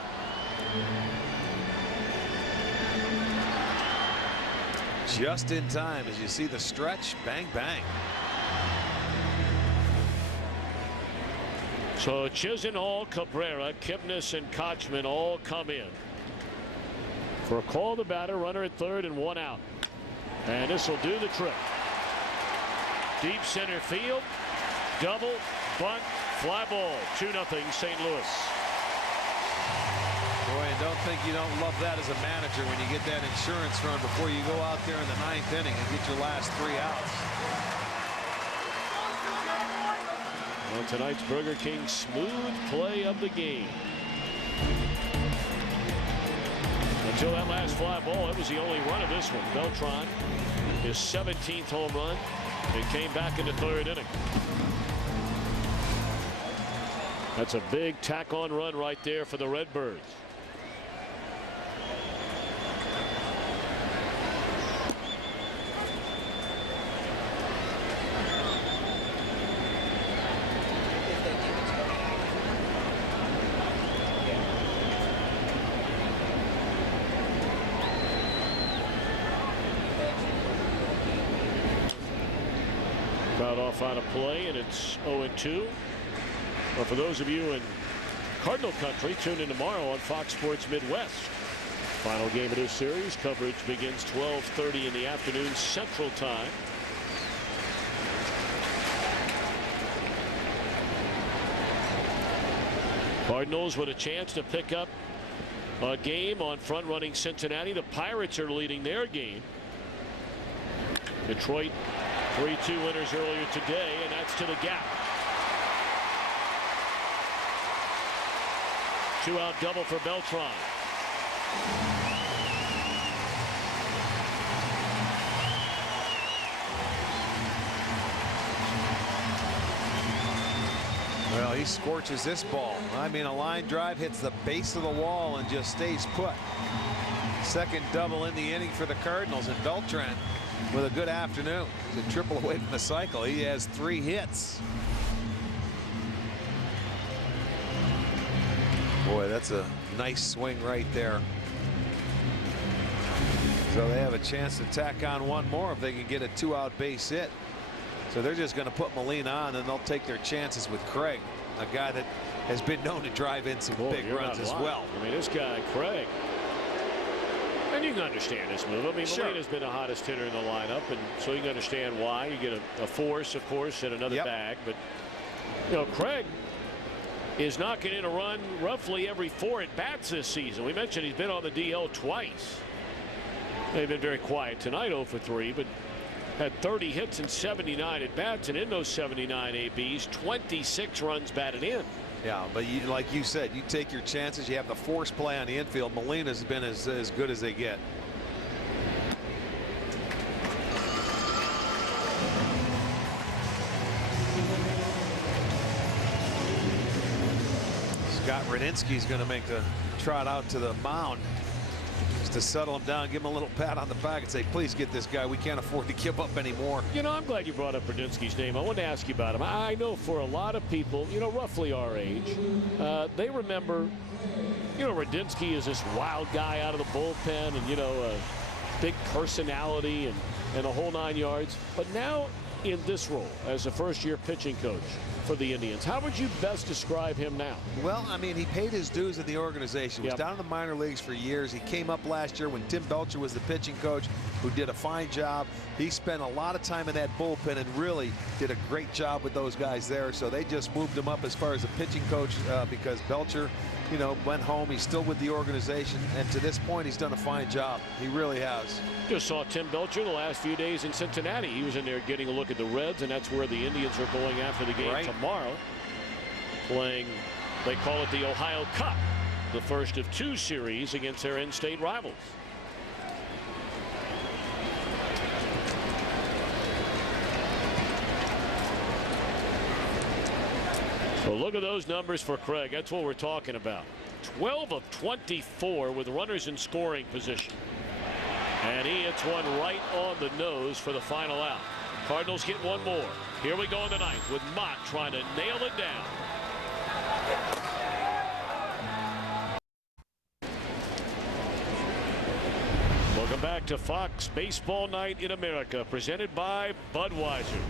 Just in time as you see the stretch. Bang, bang. So Chisenhall, Cabrera, Kipnis, and Kochman all come in for a call. The batter, runner at third and 1 out. And this will do the trick. Deep center field, double, bunt, fly ball. 2-0 St. Louis. Boy, and don't think you don't love that as a manager when you get that insurance run before you go out there in the 9th inning and get your last 3 outs. Well, tonight's Burger King smooth play of the game. Until that last fly ball, it was the only run of this one. Beltran, his 17th home run, and came back in the 3rd inning. That's a big tack-on run right there for the Redbirds. Cut off on a play, and it's 0-2. Well, for those of you in Cardinal country, tune in tomorrow on Fox Sports Midwest. Final game of this series. Coverage begins 12:30 in the afternoon Central Time. Cardinals with a chance to pick up a game on front-running Cincinnati. The Pirates are leading their game. Detroit 3-2 winners earlier today, and that's to the gap. 2-out double for Beltran. Well, he scorches this ball. I mean, a line drive hits the base of the wall and just stays put. Second double in the inning for the Cardinals, and Beltran with a good afternoon. He's a triple away from the cycle. He has 3 hits. Boy, that's a nice swing right there. So they have a chance to tack on one more if they can get a 2-out base hit. So they're just going to put Molina on, and they'll take their chances with Craig, a guy that has been known to drive in some big runs as well. I mean, this guy, Craig, and you can understand this move. I mean, Molina's been the hottest hitter in the lineup, and so you can understand why. You get a force, of course, and another bag. But, you know, Craig is knocking in a run roughly every 4 at-bats this season. We mentioned he's been on the DL twice. They've been very quiet tonight, 0 for 3, but had 30 hits and 79 at-bats, and in those 79 ABs, 26 runs batted in. Yeah, but like you said, you take your chances. You have the force play on the infield. Molina's been as good as they get. Scott Radinsky's going to make the trot out to the mound just to settle him down, give him a little pat on the back and say, please get this guy. We can't afford to give up anymore. You know, I'm glad you brought up Radinsky's name. I wanted to ask you about him. I know for a lot of people, you know, roughly our age, they remember, you know, Radinsky is this wild guy out of the bullpen and, you know, a big personality and the whole 9 yards. But now in this role as a first-year pitching coach for the Indians, how would you best describe him now? Well, I mean, he paid his dues in the organization. He was down in the minor leagues for years. He came up last year when Tim Belcher was the pitching coach, who did a fine job. He spent a lot of time in that bullpen and really did a great job with those guys there. So they just moved him up as far as a pitching coach because Belcher, you know, went home. He's still with the organization, and to this point, he's done a fine job. He really has. Just saw Tim Belcher the last few days in Cincinnati. He was in there getting a look at the Reds, and that's where the Indians are going after the game tomorrow. Playing, they call it the Ohio Cup, the first of 2 series against their in-state rivals. So look at those numbers for Craig. That's what we're talking about. 12 of 24 with runners in scoring position. And he hits one right on the nose for the final out. Cardinals get one more. Here we go in the 9th with Mott trying to nail it down. Welcome back to Fox Baseball Night in America, presented by Budweiser.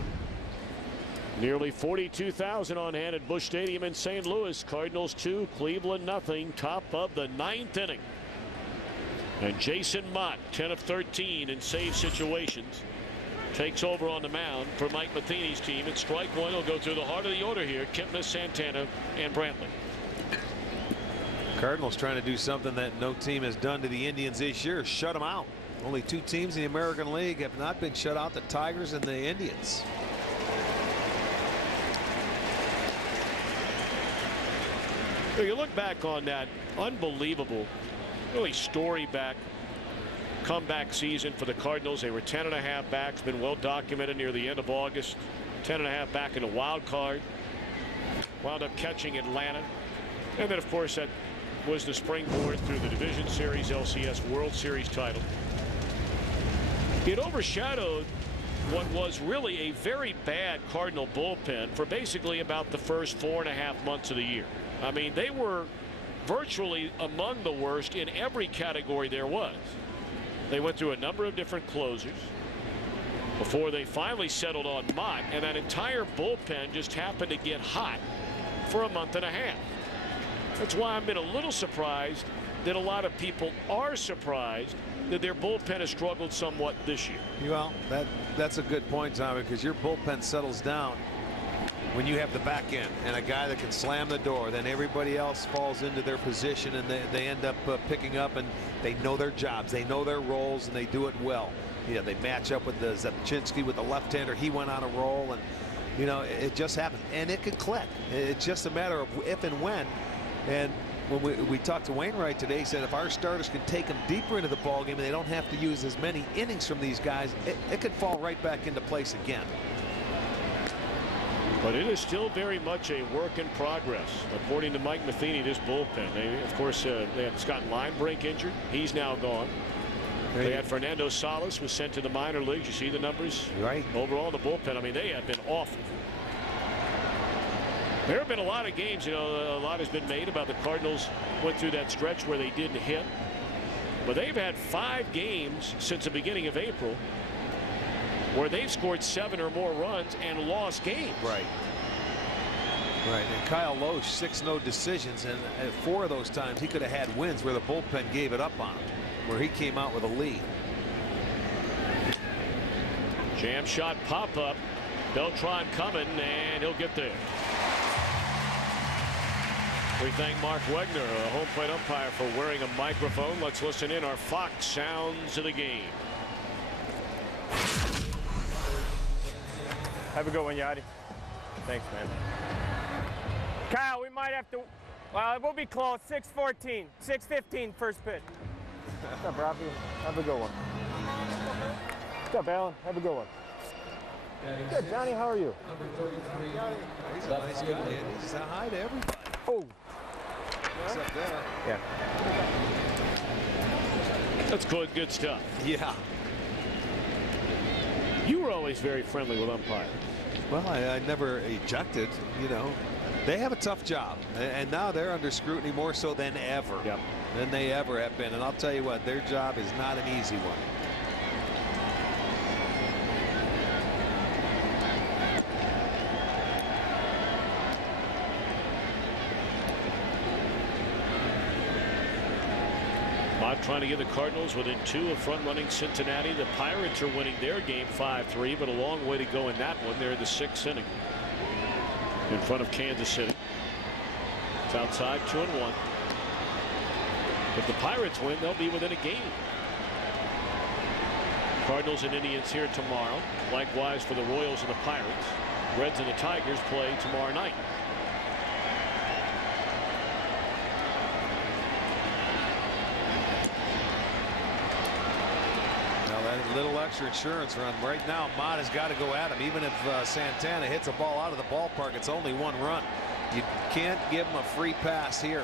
Nearly 42,000 on hand at Busch Stadium in St. Louis. Cardinals 2, Cleveland nothing. Top of the 9th inning. And Jason Mott, 10 of 13 in save situations, takes over on the mound for Mike Matheny's team. And strike one will go through the heart of the order here. Kipnis, Santana, and Brantley. Cardinals trying to do something that no team has done to the Indians this year, shut them out. Only 2 teams in the American League have not been shut out, the Tigers and the Indians. You look back on that unbelievable, really story-back comeback season for the Cardinals. They were 10.5 back. It's been well documented near the end of August. 10.5 back in the wild card. Wound up catching Atlanta. And then, of course, that was the springboard through the Division Series, LCS World Series title. It overshadowed what was really a very bad Cardinal bullpen for basically about the first 4.5 months of the year. I mean, they were virtually among the worst in every category there was. They went through a number of different closers. before they finally settled on Mott, and that entire bullpen just happened to get hot for a month and a half. That's why I've been a little surprised that a lot of people are surprised that their bullpen has struggled somewhat this year. Well, that's a good point, Tommy, because your bullpen settles down when you have the back end and a guy that can slam the door. Then everybody else falls into their position, and they end up picking up, and they know their jobs, they know their roles, and they do it well. They match up with the Zepchinski with the left-hander. He went on a roll, and it just happens, and it could click. It's just a matter of if and when. And when we talked to Wainwright today, he said if our starters can take them deeper into the ballgame and they don't have to use as many innings from these guys, it could fall right back into place again. But it is still very much a work in progress. According to Mike Matheny, this bullpen, they had Scott Linebrink injured. He's now gone. They had Fernando Salas was sent to the minor leagues. You see the numbers? Right. Overall, the bullpen, I mean, they have been awful. There have been a lot of games, a lot has been made about the Cardinals went through that stretch where they didn't hit. But they've had 5 games since the beginning of April where they've scored 7 or more runs and lost games. Right. And Kyle Loesch, 6 no decisions, and at 4 of those times he could have had wins where the bullpen gave it up on him, where he came out with a lead. Jam shot pop up. Beltran coming, and he'll get there. We thank Mark Wegner, a home plate umpire, for wearing a microphone. Let's listen in our Fox sounds of the game. Have a good one, Yachty. Thanks, man. Kyle, we might have to, well, it will be close. 6:14, 6:15 first pitch. What's up, Rafi? Have a good one. What's up, Alan? Have a good one. Good, Johnny, how are you? He's a nice guy. He said hi to everybody. Oh. What's up there? Yeah. That's good stuff. Yeah. You were always very friendly with umpires. Well, I never ejected, They have a tough job, and now they're under scrutiny more so than ever. Yep. Than they ever have been. And I'll tell you what, their job is not an easy one. Mott trying to get the Cardinals within 2 of front-running Cincinnati. The Pirates are winning their game 5-3, but a long way to go in that one. They're in the 6th inning in front of Kansas City. It's outside 2-1. If the Pirates win, they'll be within a game. Cardinals and Indians here tomorrow. Likewise for the Royals and the Pirates. Reds and the Tigers play tomorrow night. Little extra insurance run. Right now, Mott has got to go at him. Even if Santana hits a ball out of the ballpark, it's only 1 run. You can't give him a free pass here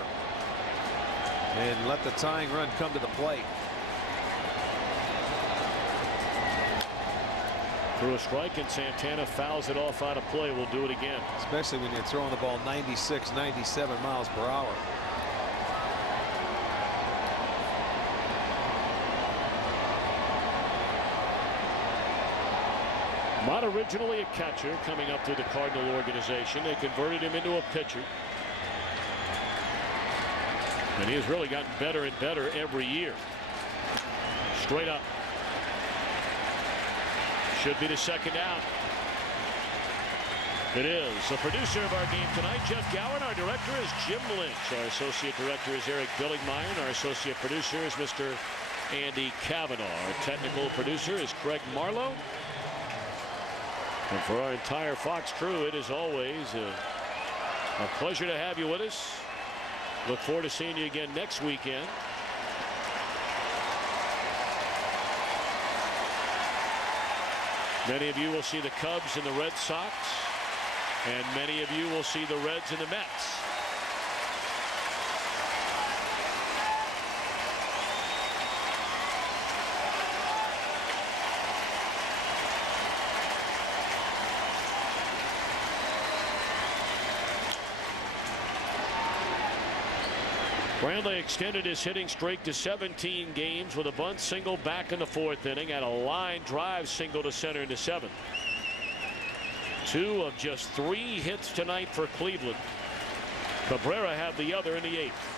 and let the tying run come to the plate. Through a strike, and Santana fouls it off out of play. We'll do it again. Especially when you're throwing the ball 96, 97 miles per hour. Mott originally a catcher coming up through the Cardinal organization. They converted him into a pitcher. And he has really gotten better and better every year. Straight up. Should be the second out. It is. The producer of our game tonight, Jeff Gowen. Our director is Jim Lynch. Our associate director is Eric Billingmeyer. And our associate producer is Mr. Andy Kavanaugh. Our technical producer is Craig Marlowe. And for our entire Fox crew, it is always a pleasure to have you with us. Look forward to seeing you again next weekend. Many of you will see the Cubs and the Red Sox, and many of you will see the Reds and the Mets. Brantley extended his hitting streak to 17 games with a bunt single back in the 4th inning and a line drive single to center into 7th. 2 of just 3 hits tonight for Cleveland. Cabrera had the other in the 8th.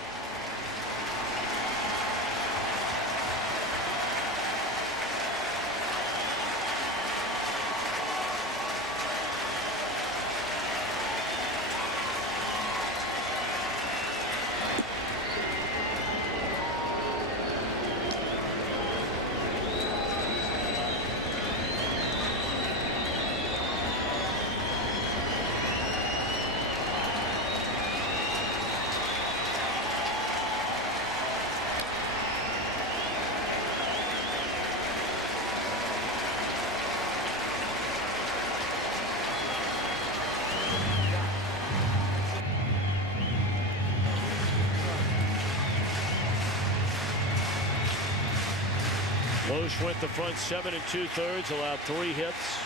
Loesch went the front 7 2/3, allowed 3 hits.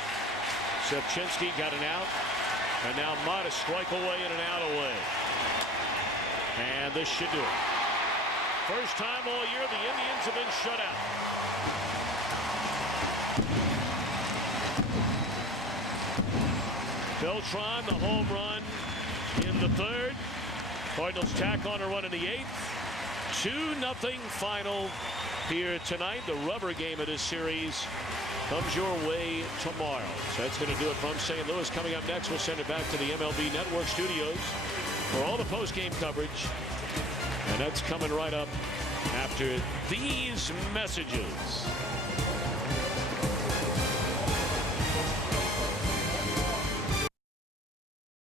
Shevchinski got an out, and now Mata strike away and an out away. And this should do it. First time all year the Indians have been shut out. Beltran, the home run in the 3rd. Cardinals tack on a run in the 8th. 2-0 final here tonight. The rubber game of this series comes your way tomorrow. So that's going to do it from St. Louis. Coming up next, we'll send it back to the MLB Network studios for all the post-game coverage. And that's coming right up after these messages.